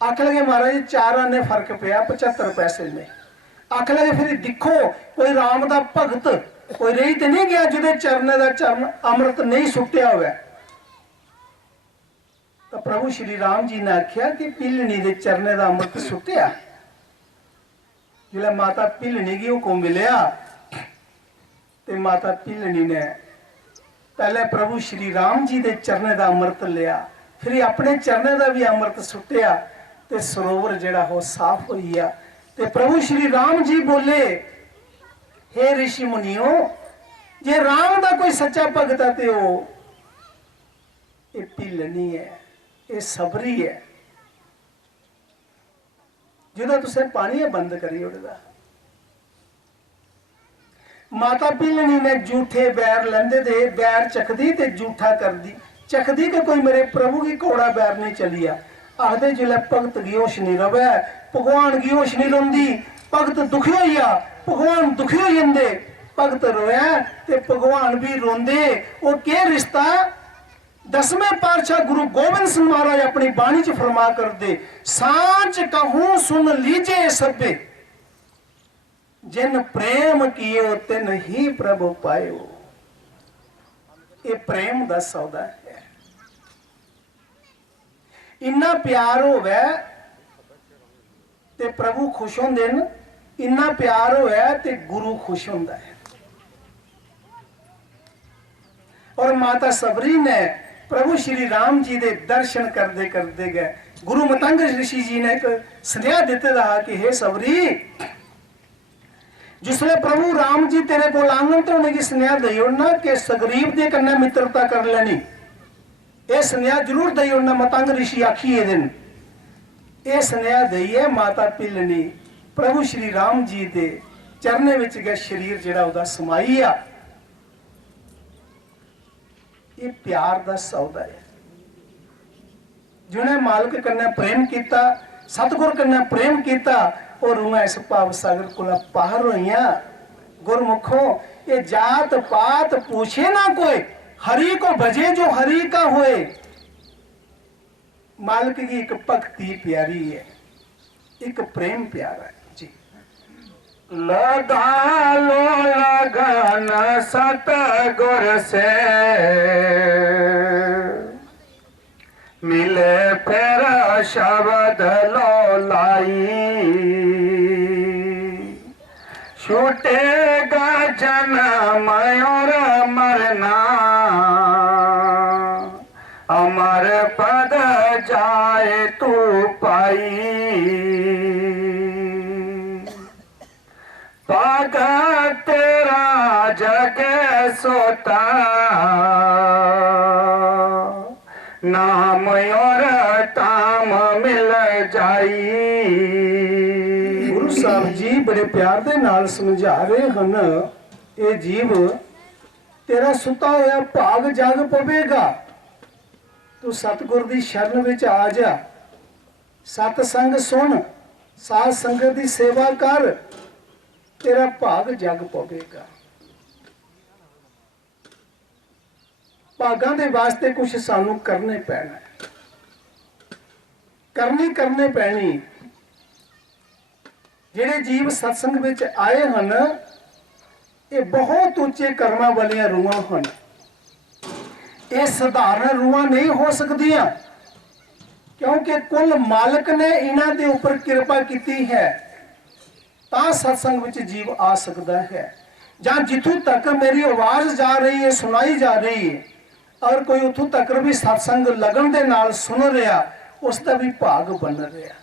आख लगे महाराज 4 आने फर्क पिया, 75 पैसे में। आख लगे फिर दिखो कोई राम का भगत कोई रही तो नहीं गया जिहदे चरने का चरण अमृत नहीं सुटिया हुआ। तो प्रभु श्री राम जी ने आख्या कि पिलनी के चरने का अमृत सुटिया। जिला माता पिलनी की हुक्म मिलिया ते माता पिलनी ने पहले प्रभु श्री राम जी के चरने का अमृत लिया, फिर अपने चरने का भी अमृत सुटिया ते सरोवर जिहड़ा हो साफ हो गया। ते प्रभु श्री राम जी बोले हे ऋषि मुनियो जे राम का कोई सच्चा भगत है तो ये पिलनी है, ये सबरी है जिहदा तुसें पानी बंद करी उड़दा। माता पिलनी ने जूठे बैर लेंदे दे बैर चखदी ते जूठा कर दी। चखदी कि कोई मेरे प्रभु की कौड़ा बैर नहीं चलिया। आखदे जिले भगत की होश नहीं रवे भगवान की होश नहीं रोंदी। भगत दुखी होइया भगवान दुखी हो जांदे, भगत रोया ते भगवान भी रोंदे। वो के रिश्ता 10वें पातशाह गुरु गोबिंद सिंह महाराज अपनी बाणी च फरमा कर दे सांच कहूं सुन लीजे सबे जिन प्रेम कियो तिन ही प्रभु पायो। ये प्रेम का सौदा है। इन्ना प्यार होवे ते प्रभु खुश होंदे न, इन्ना प्यार होवे ते गुरु खुश होंदा है। और माता सबरी ने प्रभु श्री राम जी के दर्शन करते करते गए। गुरु मतंग ऋषि जी ने एक स्नेहा देते रहा कि हे सबरी जिसले प्रभु राम जी तेरे को आंगन तो होने की स्नेहा दई उड़ना कि सगरीब के कन्ने मित्रता कर लेनी। ये स्नेहा जरूर दई उड़ना मतंग ऋषि आखिए दिन ये स्नेहा दई है माता पिलनी प्रभु श्री राम जी के चरने विच गए शरीर जिहड़ा उहदा समाई आ। ये प्यार का सौदा है। जिन्हें मालिक कन्ने प्रेम किया सतगुर कन्ने प्रेम किया और रूहां इस भाव सागर को पार होइया। गुरमुखो ये जात पात पूछे ना कोई हरि को भजे जो हरि का होए। मालिक की एक भक्ति प्यारी है, एक प्रेम प्यारा है जी। लगा लो लगन सतगुर से, मिले फिर शब्द लो लाई। छूटेगा जन्म और मरना, अमर पद जाए तू पाई। पाग तेरा जगे सोता, नाम और ताम मिल जाई। ਗੁਰੂ ਸਾਹਿਬ ਜੀ ਬੜੇ ਪਿਆਰ ਦੇ ਨਾਲ ਸਮਝਾ ਰਹੇ ਹਨ, ਇਹ ਜੀਵ ਤੇਰਾ ਸੁੱਤਾ ਹੋਇਆ ਭਾਗ ਜਾਗ ਪਵੇਗਾ। ਤੂੰ ਸਤਿਗੁਰ ਦੀ ਸ਼ਰਨ ਵਿੱਚ ਆ ਜਾ, ਸਤ ਸੰਗ ਸੁਣ, ਸਾਧ ਸੰਗਤ ਦੀ ਸੇਵਾ ਕਰ, ਤੇਰਾ ਭਾਗ ਜਗ ਪਵੇਗਾ। ਭਾਗਾਂ ਦੇ ਵਾਸਤੇ ਕੁਝ ਸਾਨੂੰ ਕਰਨੇ ਪੈਣਾ, ਕਰਨੇ ਪੈਣੀ। ਜਿਹੜੇ ਜੀਵ ਸਤਸੰਗ ਵਿੱਚ ਆਏ ਹਨ, ਇਹ ਬਹੁਤ ਉੱਚੇ ਕਰਮਾਂ ਵਾਲੀਆਂ ਰੂਹਾਂ ਹਨ। ਇਹ ਸਧਾਰਨ ਰੂਹਾਂ ਨਹੀਂ ਹੋ ਸਕਦੀਆਂ, ਕਿਉਂਕਿ ਕੁੱਲ ਮਾਲਕ ਨੇ ਇਹਨਾਂ ਦੇ ਉੱਪਰ ਕਿਰਪਾ ਕੀਤੀ ਹੈ, ਤਾਂ ਸਤਸੰਗ ਵਿੱਚ ਜੀਵ ਆ ਸਕਦਾ ਹੈ। ਜਾਂ ਜਿੱਥੋਂ ਤੱਕ ਮੇਰੀ ਆਵਾਜ਼ ਜਾ ਰਹੀ ਹੈ, ਸੁਣਾਈ ਜਾ ਰਹੀ ਹੈ, ਔਰ ਕੋਈ ਉੱਥੋਂ ਤੱਕ ਵੀ ਸਤਸੰਗ ਲਗਨ ਦੇ ਨਾਲ ਸੁਣ ਰਿਹਾ, ਉਸ ਦਾ ਵੀ ਭਾਗ ਬਣ ਰਿਹਾ।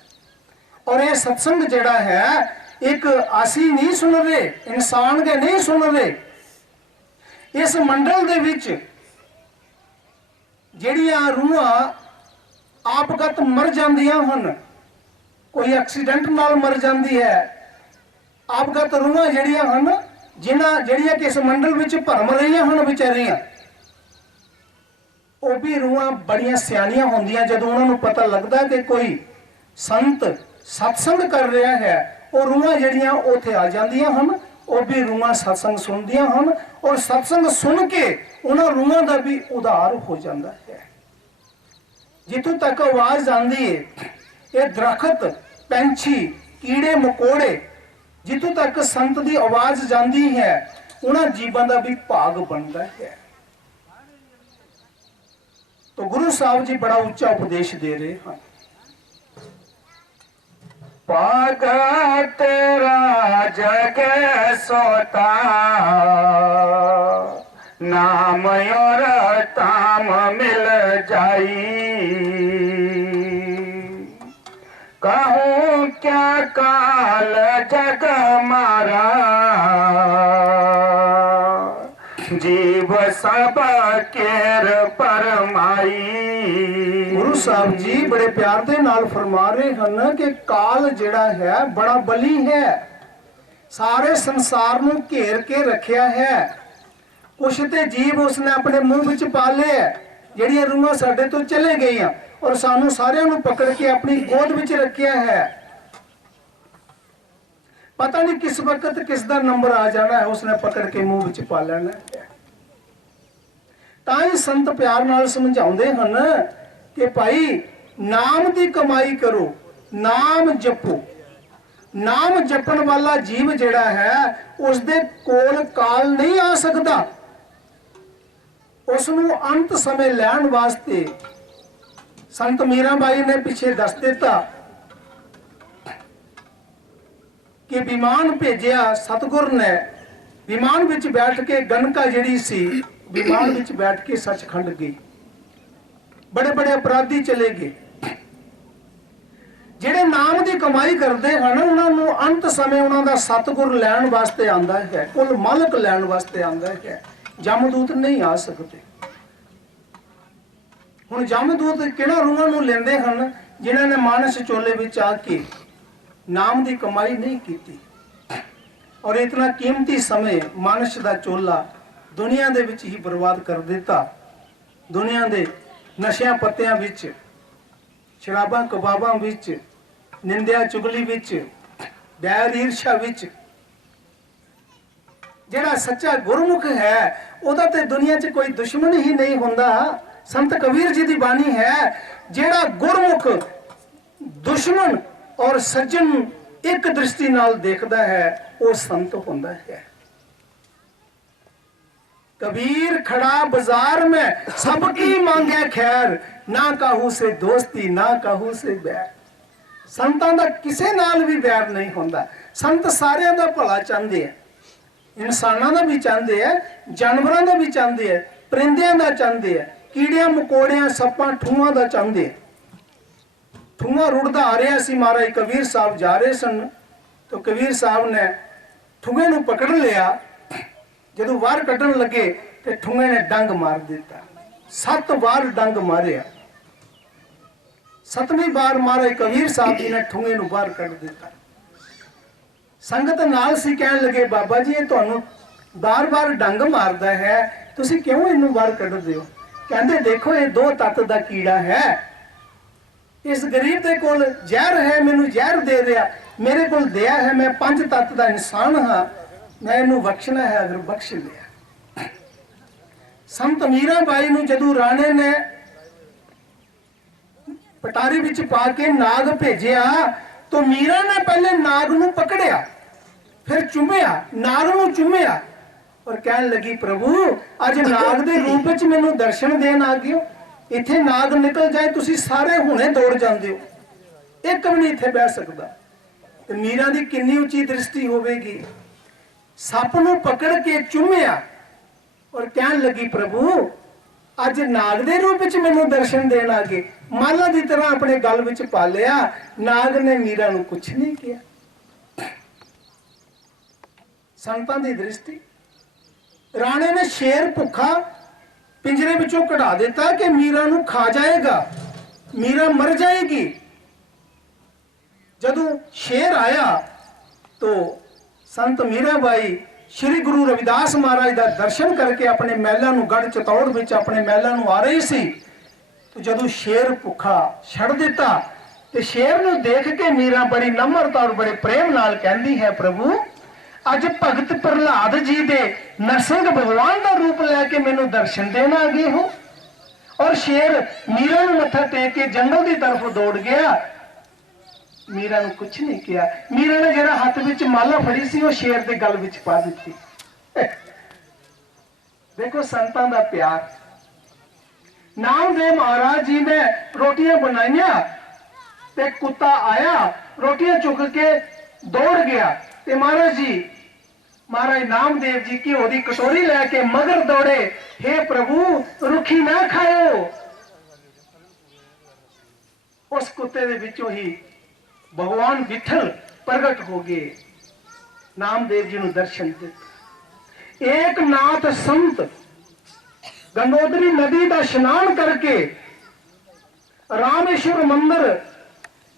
ਔਰ ਇਹ ਸਤਸੰਗ ਜਿਹੜਾ ਹੈ, ਇੱਕ ਅਸੀਂ ਨਹੀਂ ਸੁਣ ਰਹੇ, ਇਨਸਾਨ ਦੇ ਨਹੀਂ ਸੁਣ ਰਹੇ। ਇਸ ਮੰਡਲ ਦੇ ਵਿੱਚ ਜਿਹੜੀਆਂ ਰੂਹਾਂ ਆਪਗਤ ਮਰ ਜਾਂਦੀਆਂ ਹਨ, ਕੋਈ ਐਕਸੀਡੈਂਟ ਨਾਲ ਮਰ ਜਾਂਦੀ ਹੈ, ਆਪਗਤ ਰੂਹਾਂ ਜਿਹੜੀਆਂ ਹਨ, ਜਿਹੜੀਆਂ ਕਿ ਇਸ ਮੰਡਲ ਵਿੱਚ ਭਰਮ ਰਹੀਆਂ ਹਨ ਵਿਚਾਰੀਆਂ, ਉਹ ਵੀ ਰੂਹਾਂ ਬੜੀਆਂ ਸਿਆਣੀਆਂ ਹੁੰਦੀਆਂ। ਜਦੋਂ ਉਹਨਾਂ ਨੂੰ ਪਤਾ ਲੱਗਦਾ ਕਿ ਕੋਈ ਸੰਤ ਸਤਸੰਗ ਕਰ ਰਿਹਾ ਹੈ, ਉਹ ਰੂਹਾਂ ਜਿਹੜੀਆਂ ਉੱਥੇ ਆ ਜਾਂਦੀਆਂ ਹਨ। ਉਹ ਵੀ ਰੂਹਾਂ ਸਤਸੰਗ ਸੁਣਦੀਆਂ ਹਨ, ਔਰ ਸਤਸੰਗ ਸੁਣ ਕੇ ਉਹਨਾਂ ਰੂਹਾਂ ਦਾ ਵੀ ਉਧਾਰ ਹੋ ਜਾਂਦਾ ਹੈ। ਜਿੱਥੋਂ ਤੱਕ ਆਵਾਜ਼ ਆਉਂਦੀ ਹੈ, ਇਹ ਦਰਖਤ, ਪੰਛੀ, ਕੀੜੇ ਮਕੌੜੇ, ਜਿੱਥੋਂ ਤੱਕ ਸੰਤ ਦੀ ਆਵਾਜ਼ ਜਾਂਦੀ ਹੈ, ਉਹਨਾਂ ਜੀਵਾਂ ਦਾ ਵੀ ਭਾਗ ਬਣਦਾ ਹੈ। तो गुरु साहब जी बड़ा ऊंचा उपदेश दे रहे हैं। पाग तेरा जगे सोता, नाम और ताम मिल जाई। कहूँ क्या काल जग मारा, जीव सब केर परमाई। गुरु साहब जी बड़े प्यार दे नाल फरमा रहे हैं कि काल जिहड़ा है बड़ा बली है, सारे संसार नूं घेर के रखिया है। कुछ ते जीव उसने अपने मुंह विच पा लिया, जिहड़ियां रूहां साडे तो चले गईयां, और सानू सारियां नूं पकड़ के अपनी गोद विच रखिया है। पता नहीं किस वक्त किसका नंबर आ जाना है, उसने पकड़ के मुंह विच पा लेना है। ताई संत प्यार नाल समझाउंदे हन कि भाई नाम दी कमाई करो, नाम जपो। नाम जपण वाला जीव जिहड़ा है, उसदे कोल काल नहीं आ सकदा। उसनूं अंत समय लैण वास्ते संत मीराबाई ने पिछे दस दिता कि विमान भेजिया सतगुर ने। विमान विच बैठ के गणका जिहड़ी सी, विमान विच बैठ के सचखंड गई। बड़े बड़े अपराधी चले गए। ਜਿਹੜੇ ਨਾਮ ਦੀ ਕਮਾਈ ਕਰਦੇ ਹਨ, ਉਹਨਾਂ ਨੂੰ ਅੰਤ ਸਮੇਂ ਉਹਨਾਂ ਦਾ ਸਤਿਗੁਰ ਲੈਣ ਵਾਸਤੇ ਆਂਦਾ ਹੈ, ਕੁੱਲ ਮਾਲਕ ਲੈਣ ਵਾਸਤੇ ਆਂਦਾ ਹੈ। ਜਮਦੂਤ ਨਹੀਂ ਆ ਸਕਦੇ। ਹੁਣ ਜਮਦੂਤ ਕਿਹੜਾ ਰੂਹਾਂ ਨੂੰ ਲੈਂਦੇ ਹਨ? ਜਿਨ੍ਹਾਂ ਨੇ ਮਾਨਸ ਚੋਲੇ ਵਿੱਚ ਆ ਕੇ ਨਾਮ ਦੀ ਕਮਾਈ ਨਹੀਂ ਕੀਤੀ, ਔਰ ਇਤਨਾ ਕੀਮਤੀ ਸਮੇਂ ਮਾਨਸ ਦਾ ਚੋਲਾ ਦੁਨੀਆ ਦੇ ਵਿੱਚ ਹੀ ਬਰਬਾਦ ਕਰ ਦਿੱਤਾ। ਦੁਨੀਆ ਦੇ ਨਸ਼ਿਆਂ ਪੱਤਿਆਂ ਵਿੱਚ, ਸ਼ਰਾਬਾਂ ਕਬਾਬਾਂ ਵਿੱਚ, ਨਿੰਦਿਆ ਚੁਗਲੀ ਵਿੱਚ, ਵੈਰ ਈਰਸ਼ਾ ਵਿੱਚ। ਜਿਹੜਾ ਸੱਚਾ ਗੁਰਮੁਖ ਹੈ, ਉਹਦਾ ਤੇ ਦੁਨੀਆ 'ਚ ਕੋਈ ਦੁਸ਼ਮਣ ਹੀ ਨਹੀਂ ਹੁੰਦਾ। ਸੰਤ ਕਬੀਰ ਜੀ ਦੀ ਬਾਣੀ ਹੈ, ਜਿਹੜਾ ਗੁਰਮੁਖ ਦੁਸ਼ਮਣ ਔਰ ਸੱਜਣ ਇੱਕ ਦ੍ਰਿਸ਼ਟੀ ਨਾਲ ਦੇਖਦਾ ਹੈ ਉਹ ਸੰਤ ਹੁੰਦਾ ਹੈ। कबीर खड़ा बाजार में सबकी मांगे खैर, ना कहू से दोस्ती ना कहू से बैर। संतां दा किसे नाल भी बैर नहीं होंदा। संत सारियां दा भला चाहते हैं, इंसानां दा भी चाहते हैं, जानवरां दा भी चाहते हैं, परिंदियां दा चाहते हैं, कीड़ियां मकोड़ियां सप्पां ठूआं दा चाहते हैं। ठूआ रुड़दा आ रहा सी, महाराज कबीर साहब जा रहे सन, तो कबीर साहब ने ठूए नूं पकड़ लिया। जदों बाहर कड्ढण लगे तो ठूए ने डंग मार दिता। 7 बार डंग मारिया। 7वीं बार महाराज कबीर साहब जी ने ठूए नूं बाहर कढ दिता। संगत नाल सी कहण लगे, बाबा जी ये तुहानूं बार बार डंग मारदा है, तुसीं क्यों इहनूं बाहर कढदे हो? कहंदे देखो ये 2 तत्त दा कीड़ा है, इस गरीब दे कोल जहर है, मैनूं जहर दे दिया, मेरे कोल दया है, मैं 5 तत्त दा इंसान हाँ, मैं इनू बख्शना है, अगर बख्श लिया। संत मीरा बाई नूं जदों राणे ने पटारी विच पा के नाग भेजिया, तो मीरा ने पहले नाग नूं पकड़िया, फिर चुमिया, नाग नूं चुमिया और कहन लगी, प्रभु अज नाग दे रूप विच मैनूं दर्शन देन आ गए हो। इत्थे नाग निकल जाए तुसीं सारे हुणे दौड़ जांदे हो, एक भी नहीं इत्थे बैठ सकदा। ते मीरा दी किन्नी उच्ची दृष्टि होवेगी। सप नूं पकड़ के चुमिया और कहन लगी, प्रभु अज नाग दे रूप विच मैनूं दर्शन देण आ गए। माला दी तरह अपने गल विच पा लिया। नाग ने मीरा नूं कुछ नहीं किया। संतां दी दृष्टि। राणे ने शेर भुखा पिंजरे विचों कढ़ा दिता कि मीरा नूं खा जाएगा, मीरा मर जाएगी। जदों शेर आया तो संत मीराबाई श्री गुरु रविदास महाराज का दर्शन करके अपने महलों नूं गढ़ चतौड़ विच अपने महलों नूं आ रही सी। तो जदों शेर भुखा छड़ दिता ते शेर नूं देख के मीरा बड़ी नम्रता और बड़े प्रेम नाल कहंदी है, प्रभु अज भगत प्रहलाद जी दे नरसिंह भगवान का रूप लैके मैनूं दर्शन देना आ गए हो। और शेर मीरा नूं मत्था टेक के जंगल की तरफ दौड़ गया। मीरा नूं कुछ नहीं किया। मीरा ने जरा हाथ विच माला फड़ी सी, वो शेर दे गल विच पा दित्ती। देखो संतां दा प्यार। नामदेव महाराज जी ने रोटियां बनाइया ते कुत्ता आया, रोटियां चुक के दौड़ गया। ते महाराज नामदेव जी की ओदी कटोरी लैके मगर दौड़े, हे प्रभु रुखी ना खाओ। उस कुत्ते दे विचों ही भगवान विठल प्रगट हो गए, नामदेव जी नूं दर्शन दिते। एक नाथ संत गंगोत्री नदी का स्नान करके रामेश्वर मंदिर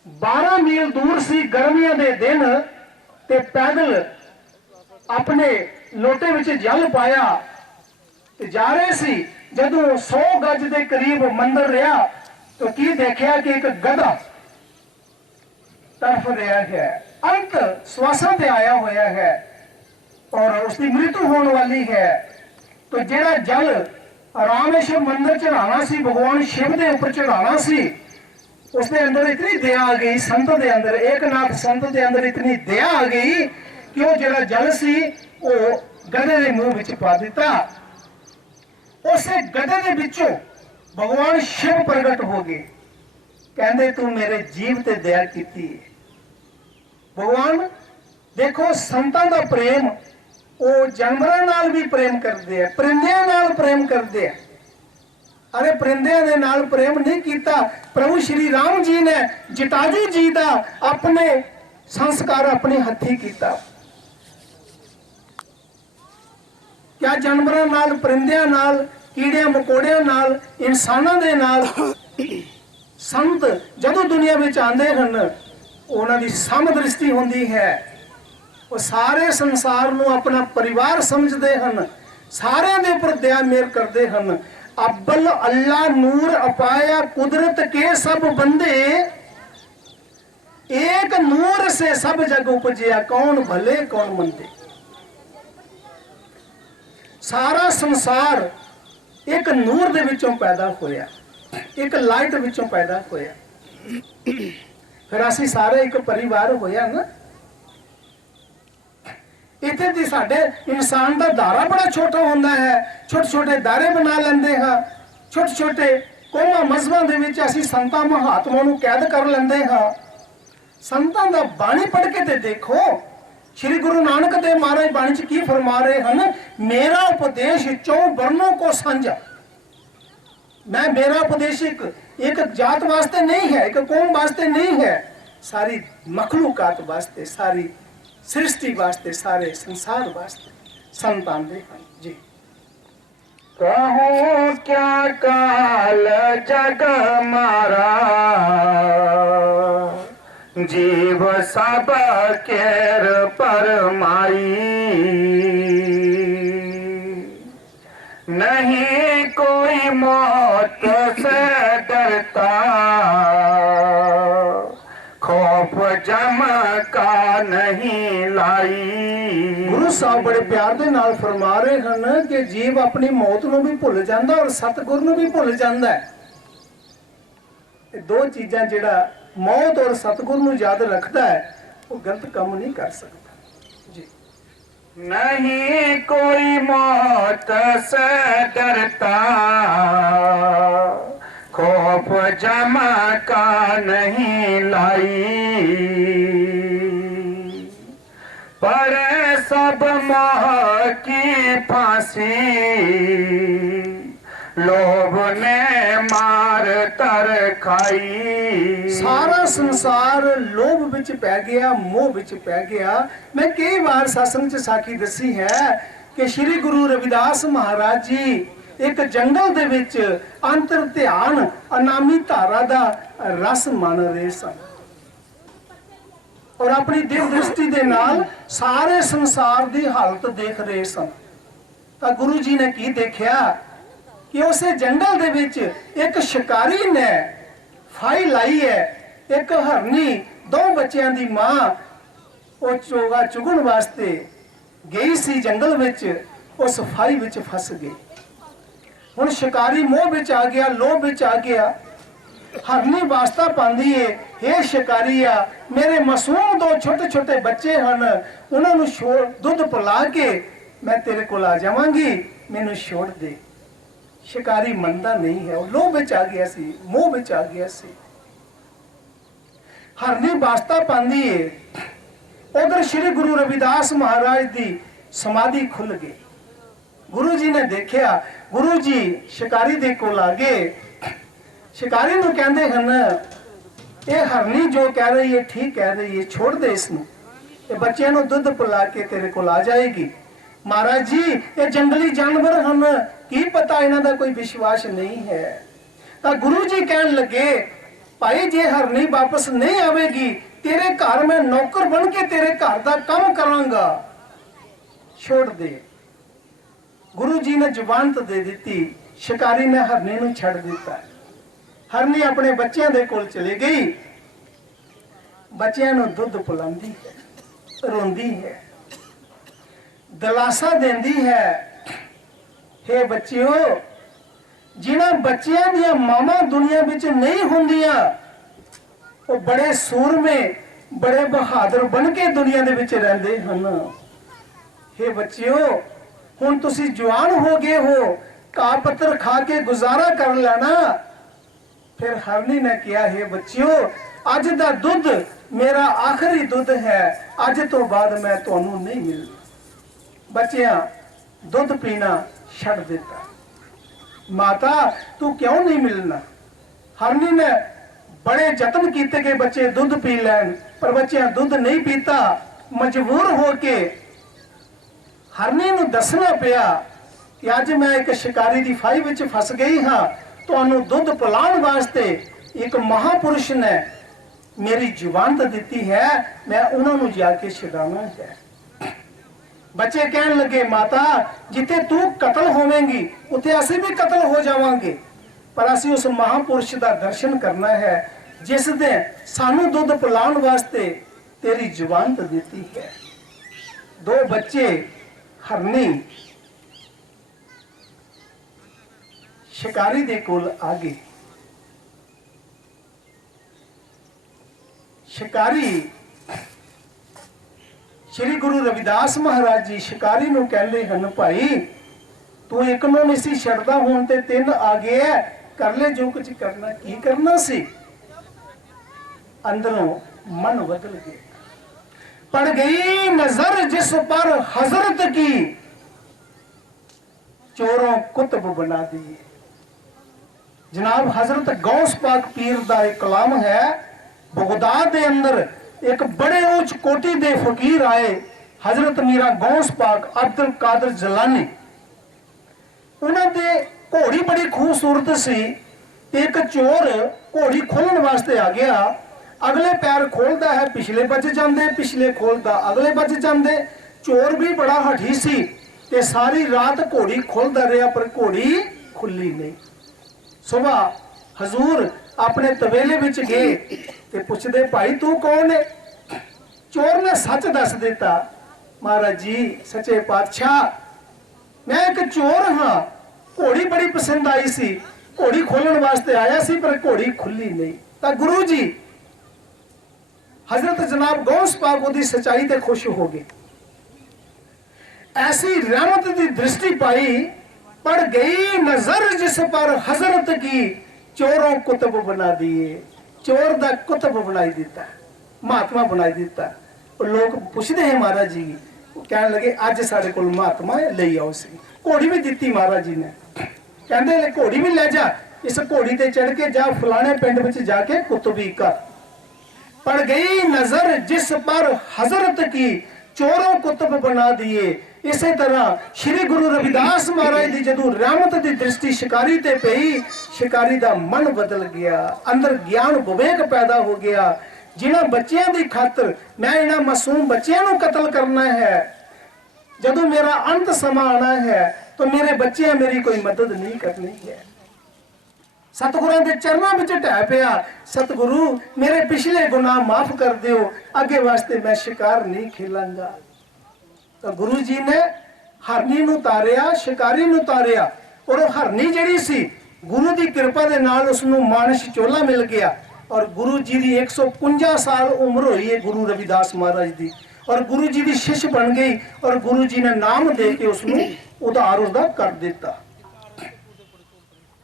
12 मील दूर सी, गर्मियों के दिन ते पैदल अपने लोटे विच जल पाया ते जा रहे सी। जदों 100 गज के करीब मंदिर रहा तो की देखा कि एक गधा तड़फ रहा है, अंत श्वासां ते आया होया है और उसकी मृत्यु होने वाली है। तो जेड़ा जल रामेश्वर मंदिर चढ़ाना सी, भगवान शिव के ऊपर चढ़ाना सी, उसके अंदर इतनी दया आ गई संत के अंदर, एक नाथ संत के अंदर इतनी दया आ गई कि वो जेड़ा जल सी वो गधे के मुंह विच पा दिता। उसे गधे के विचों भगवान शिव प्रगट हो गए, कहंदे तू मेरे जीव ते दया कीती। भगवान देखो संतां दा प्रेम, वो जानवरां नाल भी प्रेम करते हैं, परिंदियां नाल प्रेम करते हैं। अरे परिंदियां दे नाल प्रेम नहीं किया। प्रभु श्री राम जी ने जटाजू जी का अपने संस्कार अपने हथी किया। क्या जानवरां नाल, परिंदियां नाल, कीड़ियां मकोड़ियां नाल, इंसानां दे नाल संत जदों दुनिया में आते हैं उन्हां दी सम दृष्टि होंदी है। वो सारे संसार नूं अपना परिवार समझते हैं, सारिਆਂ दे उपर दया मेहर करते हैं। अब्बल अल्लाह नूर अपाया कुदरत के सब बंदे, एक नूर से सब जग उपजिया, कौन भले कौन मंदे। सारा संसार एक नूर दे विचों पैदा होया, एक लाइट विचों पैदा होया। फिर असीं सारे एक परिवार होया ना। ਇੱਥੇ ਦੀ ਸਾਡੇ ਇਨਸਾਨ ਦਾ ਦਾਇਰਾ ਬੜਾ ਛੋਟਾ ਹੁੰਦਾ ਹੈ। ਛੋਟੇ ਛੋਟੇ ਦਾਇਰੇ ਬਣਾ ਲੈਂਦੇ ਹਾਂ। ਛੋਟੇ ਛੋਟੇ ਕੋਮਾ ਮਜ਼ਹਬਾਂ ਦੇ ਵਿੱਚ ਅਸੀਂ ਸੰਤਾਂ ਮਹਾਤਮਾ ਨੂੰ ਕੈਦ ਕਰ ਲੈਂਦੇ ਹਾਂ। ਸੰਤਾਂ ਦਾ ਬਾਣੀ ਪੜ੍ਹ ਕੇ ਤੇ ਦੇਖੋ, ਸ਼੍ਰੀ ਗੁਰੂ ਨਾਨਕ ਦੇਵ ਮਹਾਰਾਜ ਬਾਣੀ ਚ ਕੀ ਫਰਮਾ ਰਹੇ ਹਨ? ਮੇਰਾ ਉਪਦੇਸ਼ ਚੌ ਵਰਨੋਂ ਕੋ ਸਾਂਝਾ। मैं मेरा उपदेश एक जात वास्ते नहीं है, एक कौम वास्ते नहीं है, सारी मखलूकात वास्ते, सारी सृष्टि वास्ते, सारे संसार वास्ते संतान दे जी। कहूँ क्या काल जग मारा, जीव सब केर परमाई। नहीं कोई मौत से डरता, खौफ जम का नहीं लाई। गुरु साहब बड़े प्यार दे नाल फरमा रहे हैं कि जीव अपनी मौत नूं भी भुल जांदा और सतगुर नूं भी भुल जांदा है। ये दो चीज़ां जिहड़ा मौत और सतगुर नूं याद रखदा है, वो गलत काम नहीं कर सकता जी। नहीं कोई मौत से डरता, खौफ जमा का नहीं लाई। पर सब मोह की फांसी, लोभ ने मार तर खाई। सारा संसार लोभ विच पै गया, मोह विच पै गया। मैं कई बार सत्संग च साखी दसी है कि श्री गुरु रविदास महाराज जी एक जंगल दे विच अंतर ध्यान अनामी धारा दा रस मन रहे सन और अपनी दिल दृष्टि दे नाल सारे संसार दी हालत देख रहे सन। तां गुरु जी ने की देखा कि उसे जंगल दे विच एक शिकारी ने फाई लाई है। एक हरनी दो बच्चों की मां वो चोगा चुगन वास्ते गई सी जंगल विच, उस फाई विच फस गई। हुण शिकारी मोह विच आ गया, लोभ विच आ गया। हरनी वास्ता पांदी है, हे शिकारिया, मेरे मासूम दो छोटे छोटे बच्चे हैं, उन्होंने छोड़ दुध पिला के मैं तेरे को आ जावांगी, मैनू छोड़ दे। शिकारी मनता नहीं है, लोभ विच आ गया सी, मोह विच आ गया सी। हरनी वास्ता पांदी है। उधर श्री गुरु रविदास महाराज की समाधि खुल गई। गुरु जी ने देखा, गुरु जी शिकारी दे कोल आ गए। शिकारी नूं कहंदे हन, ये हरनी जो कह रही है ठीक कह रही है, छोड़ दे इसनूं, ये बच्चों नूं दुध पिला के तेरे कोल आ जाएगी। महाराज जी ये जंगली जानवर हम, की पता इन्हां दा कोई विश्वास नहीं है। तो गुरु जी कहन लगे, भाई जे हरनी वापस नहीं आवेगी, तेरे घर में नौकर बन के तेरे घर का काम करांगा, छोड़ दे। गुरु जी ने जुबानत दे दी। शिकारी ने हरनी नूं छड़ दिता। हरनी अपने बच्चों के कोल चली गई, बच्चों नूं दुध पिलांदी है, रोंदी है, दिलासा देंदी है। हे बच्चियों, जिन्हां बच्चियां दियां मावां दुनिया विच नहीं हुंदियां, वो बड़े सूरमे बड़े बहादुर बन के दुनिया दे विच रहिंदे हन। हे बच्चियों, हुण तुसीं जवान हो गए हो, घाह पत्तर खा के गुजारा कर लेना। फिर हरनी ने कहा, हे बच्चियों, अज दा दुध मेरा आखिरी दुध है, अज तो बाद मैं तुहानू नहीं मिलना। बच्चियां दुध पीना छड़ दिता। माता तू क्यों नहीं मिलना? हरनी ने बड़े जतन किए कि बच्चे दुध पी लैन, पर बच्चियां दुध नहीं पीता। मजबूर होके हरनी नूं दसना पिया कि अज मैं एक शिकारी की फाई विच फस गई हाँ, तुहानू दुध पिलाण वास्ते एक महापुरुष ने मेरी जुबानत दी है, मैं उन्होंने जाके छुड़ाना है। बच्चे कहन लगे, माता जिथे तू कतल होवेंगी उथे असीं भी कतल हो जावांगे, पर असीं उस महापुरुष का दर्शन करना है जिस ने सानू दुध पिलाण वास्ते तेरी जुबानत दी है। दो बच्चे हरनी शिकारी दे कोल आ गए। शिकारी श्री गुरु रविदास महाराज जी शिकारी ਨੂੰ ਕਹਿੰਦੇ ਹਨ ਭਾਈ ਤੂੰ ਇੱਕ ਨੂੰ ਨਹੀਂ ਸੀ ਛੱਡਦਾ ਹੁਣ ਤੇ ਤਿੰਨ ਆ ਗਏ ਐ ਕਰ ਲੈ ਜੋ ਕੁਝ ਕਰਨਾ ਕੀ ਕਰਨਾ ਸੀ ਅੰਦਰੋਂ ਮਨ ਬਦਲ ਗਿਆ पड़ गई नजर जिस पर हजरत की चोरों कुतुब बना दिए जनाब हजरत गौस पाक पीर दा एक कलाम है बगदाद दे अंदर एक बड़े उच्च कोटि दे फकीर आए हजरत मीरा गौस पाक अब्दुल कादर जलानी उन्हां दे घोड़ी बड़ी खूबसूरत सी एक चोर घोड़ी खोलण वास्ते आ गया अगले पैर खोलता है पिछले बच जाते पिछले खोलता अगले बच जाते चोर भी बड़ा हठी सी ते सारी रात घोड़ी खोलता रहा पर घोड़ी खुली नहीं सुबह हजूर अपने तबेले विच गए ते पुछदे भाई तू कौन है चोर ने सच दस दिता महाराज जी सच्चे पातशाह मैं एक चोर हाँ घोड़ी बड़ी पसंद आई सी घोड़ी खोलण वास्ते आया सी पर घोड़ी खुली नहीं ता गुरु जी हजरत जनाब गौस पाक उदी सच्चाई ते खुश हो गए ऐसी रहमत की दृष्टि पाई पड़ गई नजर जिस पर हजरत की चोरों कुतुब बना दिए चोर दा कुतुब बनाई दिता महात्मा बनाई दिता और लोग पूछते हैं महाराज जी कहने लगे अज साडे कोल महात्मा ले आओ सी घोड़ी भी दी महाराज जी ने कहते घोड़ी भी ले जा इस घोड़ी ते चढ़ के जा फलाने पिंड में जाके कुतुबी कर पड़ गई नजर जिस पर हजरत की चोरों कुतुब बना दिए इसे तरह श्री गुरु रविदास महाराज दी जदों रहमत दी दृष्टि शिकारी ते पई शिकारी दा मन बदल गया अंदर ज्ञान विवेक पैदा हो गया जिन्हां बच्चियां दी खातर मैं इन्हां मासूम बच्चियां नूं कत्ल करना है जदों मेरा अंत समा आना है तो मेरे बच्चे मेरी कोई मदद नहीं करनी है सतगुरां दे चरनां विच ढह पिया सतगुरु मेरे पिछले गुनाह माफ कर दियो आगे वास्ते मैं शिकार नहीं खेलांगा तो गुरु जी ने हरनी नूं तारिया शिकारी नूं तारिया और वो हरनी जिहड़ी सी गुरु दी कृपा दे नाल उस नूं मानस चोला मिल गया और गुरु जी दी 155 साल उम्र हुई है गुरु रविदास महाराज दी और गुरु जी दी शिष्य बन गई और गुरु जी ने नाम दे के उस नूं उधार उसदा कर दिता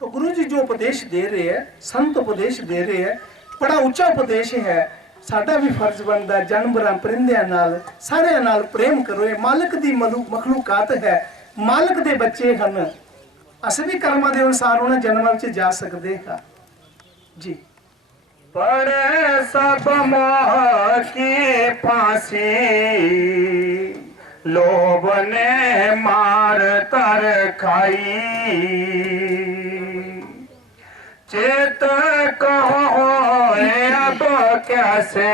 तो गुरु जी जो उपदेश दे रहे हैं संत उपदेश दे रहे हैं बड़ा उच्चा उपदेश है साडा भी फर्ज बनता है जानवरां परिंदियां नाल सारियां नाल प्रेम करो ये मालिक दी मखलूकात है मालिक दे बच्चे हन असीं भी कर्मां दे अनुसार उन्हां जन्मां विच जा सकदे हां जी पड़े सब मोह की फांसी लोभ ने मार तर खाई चेत कहो अब कैसे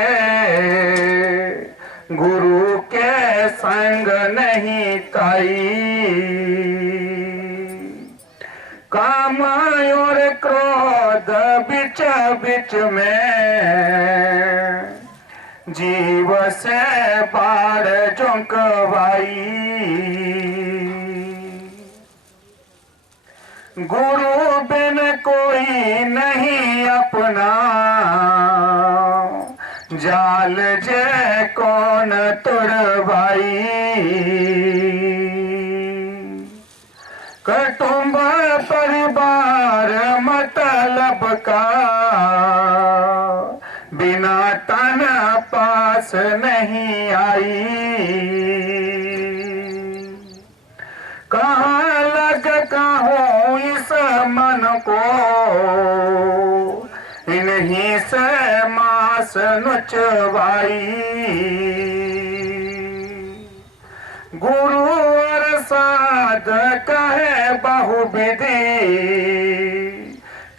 गुरु के संग नहीं काई काम और क्रोध बिच बिच में जीव से बाढ़ झुंकवाई गुरु बिन कोई नहीं अपना जाल जे कौन तुड़वाई कुटुंब परिवार मतलब का बिना तन पास नहीं आई कहाँ लग कहूँ इस मन को इन्हीं से मास नुचवाई गुरु और साध कहे बहुविधि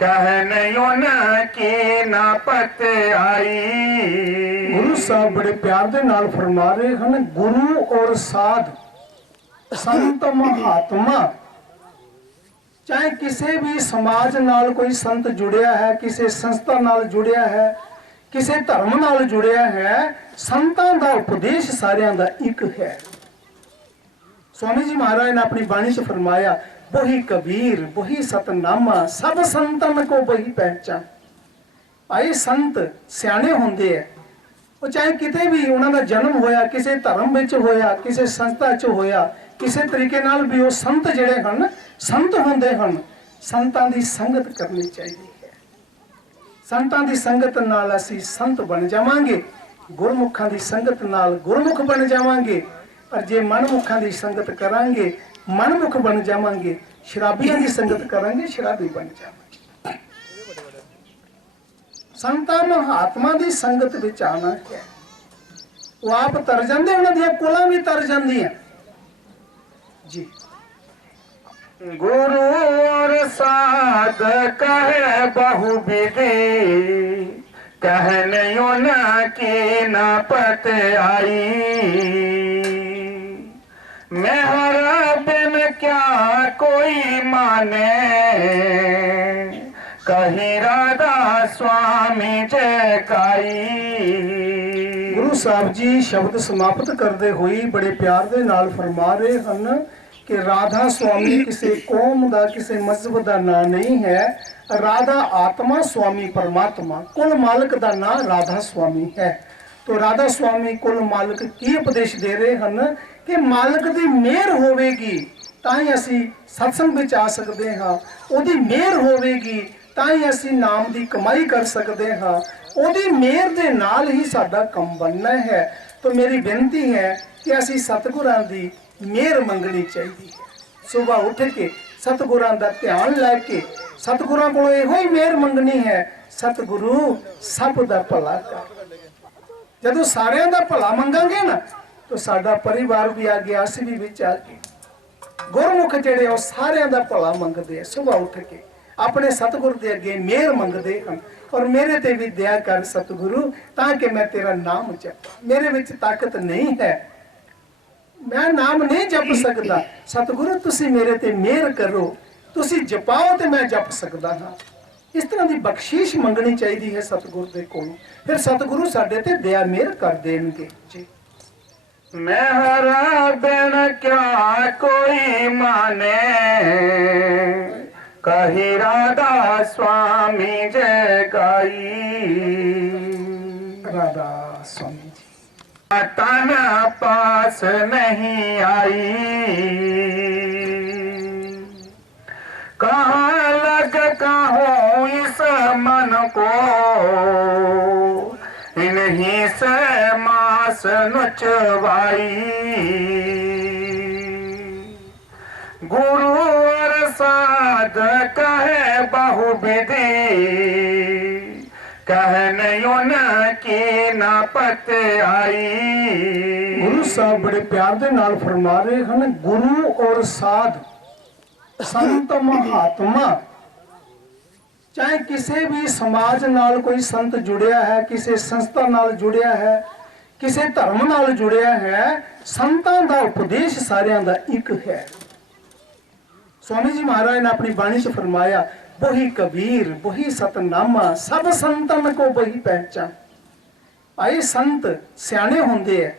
कहने उनकी न पत आई गुरु साहब बड़े प्यार दे नाल फरमा रहे हैं गुरु और साध संत महात्मा चाहे किसी भी समाज नाल कोई संत जुड़िया है किसी संस्था नाल जुड़िया है किसी धर्म नाल जुड़िया है संतां दा उपदेश सारियां दा एक है स्वामी जी महाराज ने अपनी बाणी च फरमाया वही कबीर वही सतनामा सब संतन को वही पहचान भाई संत सियाने होंदे है ਉਹ ਚਾਹੇ ਕਿਤੇ ਵੀ ਉਹਨਾਂ ਦਾ ਜਨਮ ਹੋਇਆ, ਕਿਸੇ ਧਰਮ ਵਿੱਚ ਹੋਇਆ, ਕਿਸੇ ਸੰਸਥਾ 'ਚ ਹੋਇਆ, ਕਿਸੇ ਤਰੀਕੇ ਨਾਲ ਵੀ ਉਹ ਸੰਤ ਜਿਹੜੇ ਹਨ ਸੰਤ ਹੁੰਦੇ ਹਨ। ਸੰਤਾਂ ਦੀ ਸੰਗਤ ਕਰਨੀ ਚਾਹੀਦੀ ਹੈ। ਸੰਤਾਂ ਦੀ ਸੰਗਤ ਨਾਲ ਅਸੀਂ ਸੰਤ ਬਣ ਜਾਵਾਂਗੇ, ਗੁਰਮੁਖਾਂ ਦੀ ਸੰਗਤ ਨਾਲ ਗੁਰਮੁਖ ਬਣ ਜਾਵਾਂਗੇ। ਪਰ ਜੇ ਮਨਮੁਖਾਂ ਦੀ ਸੰਗਤ ਕਰਾਂਗੇ ਮਨਮੁਖ ਬਣ ਜਾਵਾਂਗੇ, ਸ਼ਰਾਬੀਆਂ ਦੀ ਸੰਗਤ ਕਰਾਂਗੇ ਸ਼ਰਾਬੀ ਬਣ ਜਾਵਾਂਗੇ। ਸੰਤਾਂ ਮਹਾਤਮਾ ਦੀ ਸੰਗਤ ਵਿੱਚ ਆਣਾ ਹੈ। ਉਹ ਆਪ ਤਰ ਜਾਂਦੇ, ਉਹਨਾਂ ਦੀਆਂ ਕੁਲਾਂ ਵੀ ਤਰ ਜਾਂਦੀਆਂ ਜੀ। गुरु और साध कहे बहु विधि, कहने न की न पत आई। मेहरा बिन क्या कोई माने, कही राधा स्वामी जयकाई। ਗੁਰੂ ਸਾਹਿਬ ਜੀ ਸ਼ਬਦ ਸਮਾਪਤ ਕਰਦੇ ਹੋਏ ਬੜੇ ਪਿਆਰ ਦੇ ਨਾਲ ਫਰਮਾ ਰਹੇ ਹਨ ਕਿ ਰਾਧਾ ਸੁਆਮੀ ਕਿਸੇ ਕੌਮ ਦਾ, ਕਿਸੇ ਮਜ਼ਹਬ ਦਾ ਨਾਂ ਨਹੀਂ ਹੈ। ਰਾਧਾ ਆਤਮਾ ਸੁਆਮੀ ਪਰਮਾਤਮਾ, ਕੁਲ ਮਾਲਕ ਦਾ ਨਾਂ ਰਾਧਾ ਸੁਆਮੀ ਹੈ। तो राधा स्वामी कुल मालिक की उपदेश दे रहे हैं कि मालिक की मेहर होवेगी तां ही असी सत्संग विच आ सकते हाँ, ओदी मेहर होवेगी तां ही असी नाम की कमाई कर सकते हाँ, ओदी मेहर दे नाल ही साडा कम बनना है। तो मेरी बेनती है कि असी सतगुरां दी मेहर मंगनी चाहिए है। सुबह उठ के सतगुरां दा ध्यान लैके सतगुरां कोलों इहो ही मेहर मंगनी है, सतगुरु सब दा भला कर। जदों सारियां दा भला मंगांगे ना तो साडा परिवार भी आ गया, असीं भी विच आ गए। गुरमुख जिहड़े ओ सारियां दा भला मंगदे आ, सुबह उठ के अपने सतगुरु दे अगे मेहर मंगदे हन और मेरे ते भी दया कर सतगुरु ताकि मैं तेरा नाम जपां। मेरे विच ताकत नहीं है, मैं नाम नहीं जप सकता, सतगुरु तुसी मेरे ते मेहर करो, तुसी जपाओ ते मैं जप सकदा हां। इस तरह की बख्शीश मंगनी चाहिए है सतगुरु दे कोलों, फिर सतगुरु साडे ते दया मेहर कर देणगे जी। मेहरा बिन क्या कोई माने, कही राधा स्वामी जय गाई। राधा स्वामी जी तन पास नहीं आई, कहाँ लग कहूँ इस मन को, इन्हीं से मास नुचवाई। गुरु और साध कहे बहु विधि, कहने की न पत आई। गुरु साहब बड़े प्यार दे नाल फरमा रहे हैं, गुरु और साध संत महात्मा, चाहे किसी भी समाज नाल कोई संत जुड़िया है, किसी संस्था नाल जुड़िया है, किसी धर्म नाल जुड़िया है, संतां दा उपदेश सारियां दा एक है। स्वामी जी महाराज ने अपनी बाणी च फरमाया, वही कबीर वही सतनामा, सब संतन को वही पहचान। भाई संत सियाने होंदे है,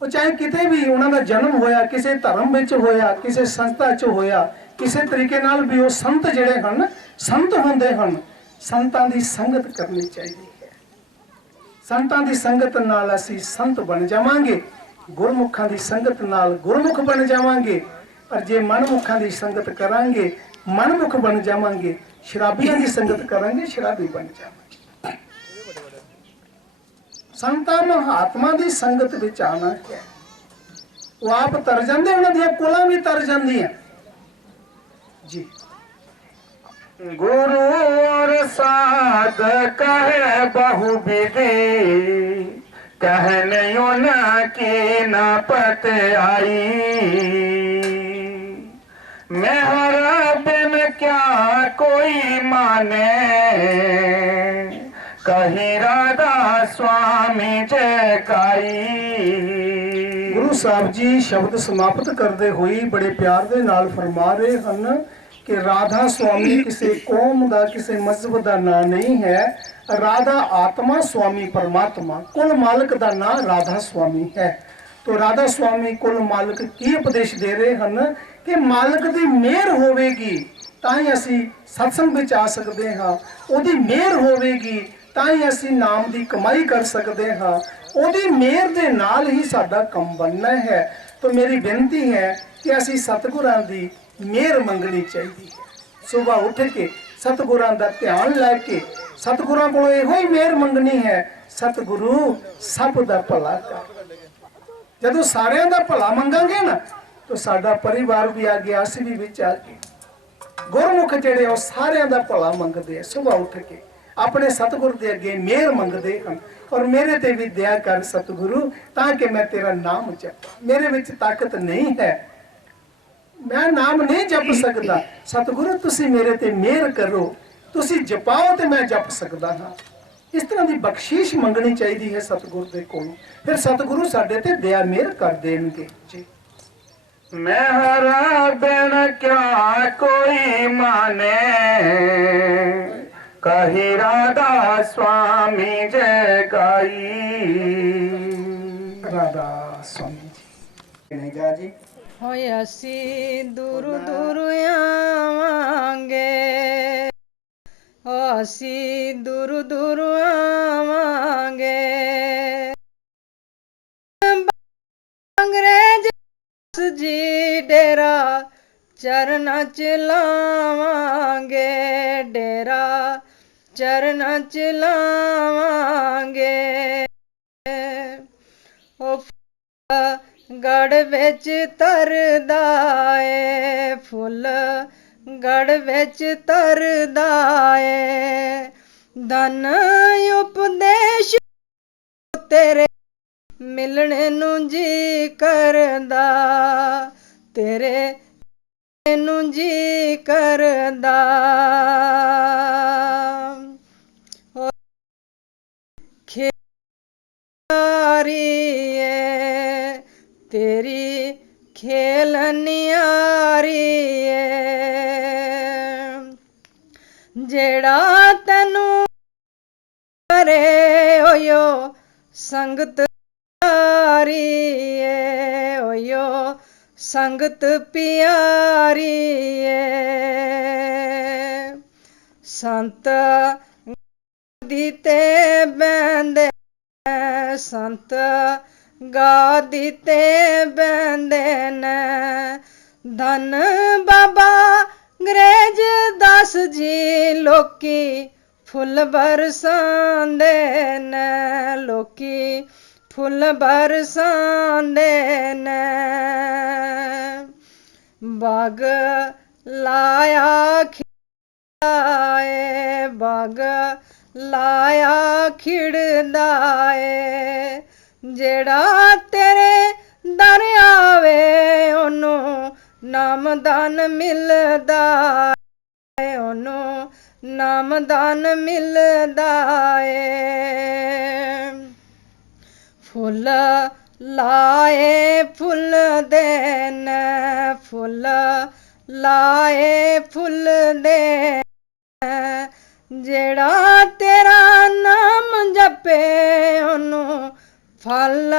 वो चाहे किते भी उन्हां दा जन्म होया, किसी धर्म विच होया, किसी संस्था च होया, किसी तरीके नाल भी वो संत जिहड़े हन संत होंदे हन। संतां दी संगत करनी चाहिए है। संतां दी संगत नाल असीं संत बन जावांगे, गुरमुखां दी संगत नाल गुरमुख बन जावांगे। पर जे मनमुखां दी संगत करांगे मनमुख बन जावांगे, शराबियां दी संगत करांगे शराबी बन जावांगे। संतां महात्मा दी संगत विच आना है। वो आप तर जांदे, उन्हां दीयां कुलां भी तर जांदियां जी। गुरु और साध कहे बहु विधि, कहने न की न पत आई। मेहरा बिन क्या कोई माने, कही राधा स्वामी जयकाई। गुरु साहब जी शब्द समाप्त करते हुए बड़े प्यार दे नाल फरमा रहे हैं कि राधा स्वामी किसी कौम का, किसी मजहब का नाम नहीं है। राधा आत्मा स्वामी परमात्मा, कुल मालिक का नाम राधा स्वामी है। तो राधा स्वामी कुल मालिक की उपदेश दे रहे हैं कि मालिक की मेहर होवेगी तां ही असी सत्संग विच आ सकते हाँ, ओदी मेहर होवेगी ਤਾਂ ਹੀ ਅਸੀਂ ਨਾਮ ਦੀ ਕਮਾਈ ਕਰ ਸਕਦੇ ਹਾਂ। ਉਹਦੀ ਮਿਹਰ ਦੇ ਨਾਲ ਹੀ ਸਾਡਾ ਕੰਮ ਬਣਨਾ ਹੈ। ਤਾਂ ਮੇਰੀ ਬੇਨਤੀ ਹੈ ਕਿ ਅਸੀਂ ਸਤਿਗੁਰਾਂ ਦੀ ਮਿਹਰ ਮੰਗਣੀ ਚਾਹੀਦੀ ਹੈ। ਸਵੇਰ ਉੱਠ ਕੇ ਸਤਿਗੁਰਾਂ ਦਾ ਧਿਆਨ ਲੈ ਕੇ ਸਤਿਗੁਰਾਂ ਕੋਲੋਂ ਇਹੋ ਹੀ ਮਿਹਰ ਮੰਗਣੀ ਹੈ, ਸਤਿਗੁਰੂ ਸਭ ਦਾ ਭਲਾ ਕਰ। ਜਦੋਂ ਸਾਰਿਆਂ ਦਾ ਭਲਾ ਮੰਗਾਂਗੇ ਨਾ ਤਾਂ ਸਾਡਾ ਪਰਿਵਾਰ ਵੀ ਆ ਗਿਆ, ਅਸੀਂ ਵੀ ਵਿੱਚ ਆ ਗਏ। ਗੁਰਮੁਖ ਜਿਹੜੇ ਉਹ ਸਾਰਿਆਂ ਦਾ ਭਲਾ ਮੰਗਦੇ ਆ, ਸਵੇਰ ਉੱਠ ਕੇ ਆਪਣੇ ਸਤਿਗੁਰ ਦੇ ਅੱਗੇ ਮਿਹਰ ਮੰਗਦੇ ਹਨ, ਔਰ ਮੇਰੇ ਤੇ ਵੀ ਦਇਆ ਕਰ ਸਤਿਗੁਰੂ, ਤਾਂ ਕਿ ਮੈਂ ਤੇਰਾ ਨਾਮ ਜਪਾਂ। ਮੇਰੇ ਵਿੱਚ ਤਾਕਤ ਨਹੀਂ ਹੈ, ਮੈਂ ਨਾਮ ਨਹੀਂ ਜਪ ਸਕਦਾ। ਸਤਿਗੁਰੂ ਤੁਸੀਂ ਮੇਰੇ ਤੇ ਮਿਹਰ ਕਰੋ, ਤੁਸੀਂ ਜਪਾਓ ਤੇ ਮੈਂ ਜਪ ਸਕਦਾ ਹਾਂ। ਇਸ ਤਰ੍ਹਾਂ ਦੀ ਬਖਸ਼ਿਸ਼ ਮੰਗਣੀ ਚਾਹੀਦੀ ਹੈ ਸਤਿਗੁਰ ਦੇ ਕੋਲੋਂ, ਫਿਰ ਸਤਿਗੁਰੂ ਸਾਡੇ ਤੇ ਦਇਆ ਮਿਹਰ ਕਰ ਦੇਣਗੇ ਜੀ। मेहरा बिन क्या कोई माने, कही राधा स्वामी जय गाई। ਰਾਧਾ ਸਵਾਮੀ ਜੀ ਨੇ ਗਾ ਜੀ। ਹੋਏ ਅਸੀਂ ਦੂਰ ਦੂਰ ਆਵਾਂਗੇ, ਅਸੀਂ ਦੂਰ ਦੂਰ ਆਵਾਂਗੇ। ਅੰਗਰੇਜ਼ ਜੀ ਡੇਰਾ ਚਰਨਾਂ ਚ ਲਾਵਾਂਗੇ, ਡੇਰਾ ਚਰਨਾਂ ਚ ਲਾਵਾਂਗੇ। ਉਹ ਗੜ ਵਿੱਚ ਤਰਦਾ ਏ ਫੁੱਲ, ਗੜ ਵਿੱਚ ਤਰਦਾ ਏ। ਧਨ ਉਪਦੇਸ਼ ਤੇਰੇ ਮਿਲਣ ਨੂੰ ਜੀ ਕਰਦਾ, ਤੇਰੇ ਨੂੰ ਜੀ ਕਰਦਾ। ਤੇਰੀ ਖੇਲ ਨਿਆਰੀ ਏ, ਜਿਹੜਾ ਤੈਨੂੰ ਕਰੇ ਓਯੋ ਸੰਗਤ ਪਿਆਰੀ ਏ, ਓਯੋ ਸੰਗਤ ਪਿਆਰੀ ਏ। ਸੰਤ ਦੀ ਤੇ ਬਹਿੰਦੇ, ਸੰਤ ਗਾਦੀ ਤੇ ਬਹਿੰਦੇ ਨੇ। ਧੰਨ ਬਾਬਾ ਅੰਗਰੇਜ਼ ਦਾਸ ਜੀ ਲੋਕੀ ਫੁੱਲ ਬਰਸਾਂਦੇ ਨੇ, ਲੋਕੀ ਫੁੱਲ ਬਰਸਾਂਦੇ ਨੇ। ਬਾਗ ਲਾਇਆ ਖਿੜਦਾ ਏ, ਬਾਗ ਲਾਇਆ ਖਿੜਦਾ ਏ। ਜਿਹੜਾ ਤੇਰੇ ਦਰ ਆਵੇ ਉਹਨੂੰ ਨਾਮਦਾਨ ਮਿਲਦਾ ਏ, ਉਹਨੂੰ ਨਾਮਦਾਨ ਮਿਲਦਾ ਏ। ਫੁੱਲ ਲਾਏ ਫੁੱਲ ਦੇ ਨੇ, ਫੁੱਲ ਲਾਏ ਫੁੱਲ ਦੇ। ਜਿਹੜਾ ਤੇਰਾ ਨਾਮ ਜਪੇ ਉਹਨੂੰ ਫਲ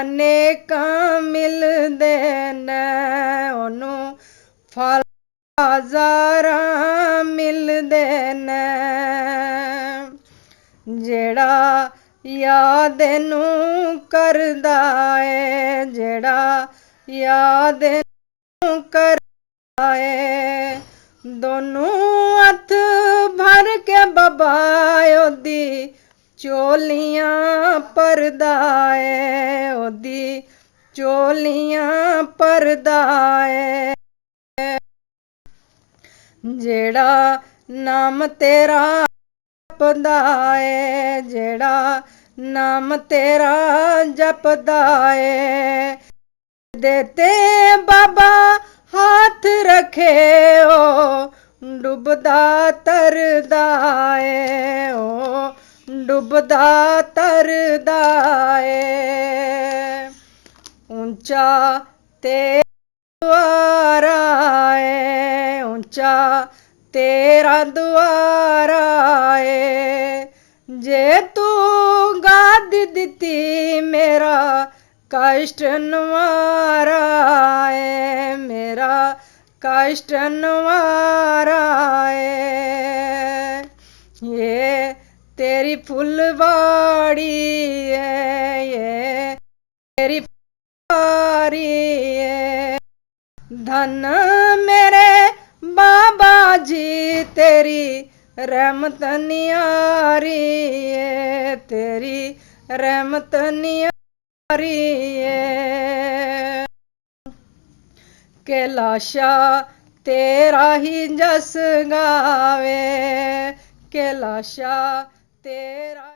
ਅਨੇਕਾਂ ਮਿਲਦੇ ਨੇ, ਉਹਨੂੰ ਫਲ ਹਜ਼ਾਰਾਂ ਮਿਲਦੇ ਨੇ। ਜਿਹੜਾ ਯਾਦ ਨੂੰ ਕਰਦਾ ਏ, ਜਿਹੜਾ ਯਾਦ ਨੂੰ ਕਰਦਾ ਏ। ਦੋਨੋਂ ਹੱਥ ਭਰ ਕੇ ਬਾਬਾ ਉਹਦੀ ਚੋਲੀਆਂ ਭਰਦਾ ਏ, ਉਹਦੀ ਚੋਲੀਆਂ ਭਰਦਾ ਏ। ਜਿਹੜਾ ਨਾਮ ਤੇਰਾ ਜਪਦਾ ਏ, ਜਿਹੜਾ ਨਾਮ ਤੇਰਾ ਜਪਦਾ ਏ। ਦੇ ਤੇ ਬਾਬਾ ਹੱਥ ਰੱਖੇ ਉਹ ਡੁੱਬਦਾ ਤਰਦਾ ਏ, ਉਹ ਡੁੱਬਦਾ ਤਰਦਾ ਏ। ਉੱਚਾ ਤੇ ਦੁਆਰਾ ਏ, ਉੱਚਾ ਤੇਰਾ ਦੁਆਰਾ ਏ। ਜੇ ਤੂੰ ਗਾਦ ਦਿੱਤੀ ਮੇਰਾ ਕਸ਼ਟ ਨਵਾਰਾ ਏ, ਮੇਰਾ ਕਸ਼ਟ ਨਵਾਰਾ ਏ। ਇਹ ਤੇਰੀ तेरी फुलवाड़ी है, ये तेरी फुलवाड़ी है। धन मेरे बाबा जी तेरी रहमत नियारी है, तेरी रहमत नियारी है। कैलाशा तेरा ही जस गावे, कैलाशा तेरा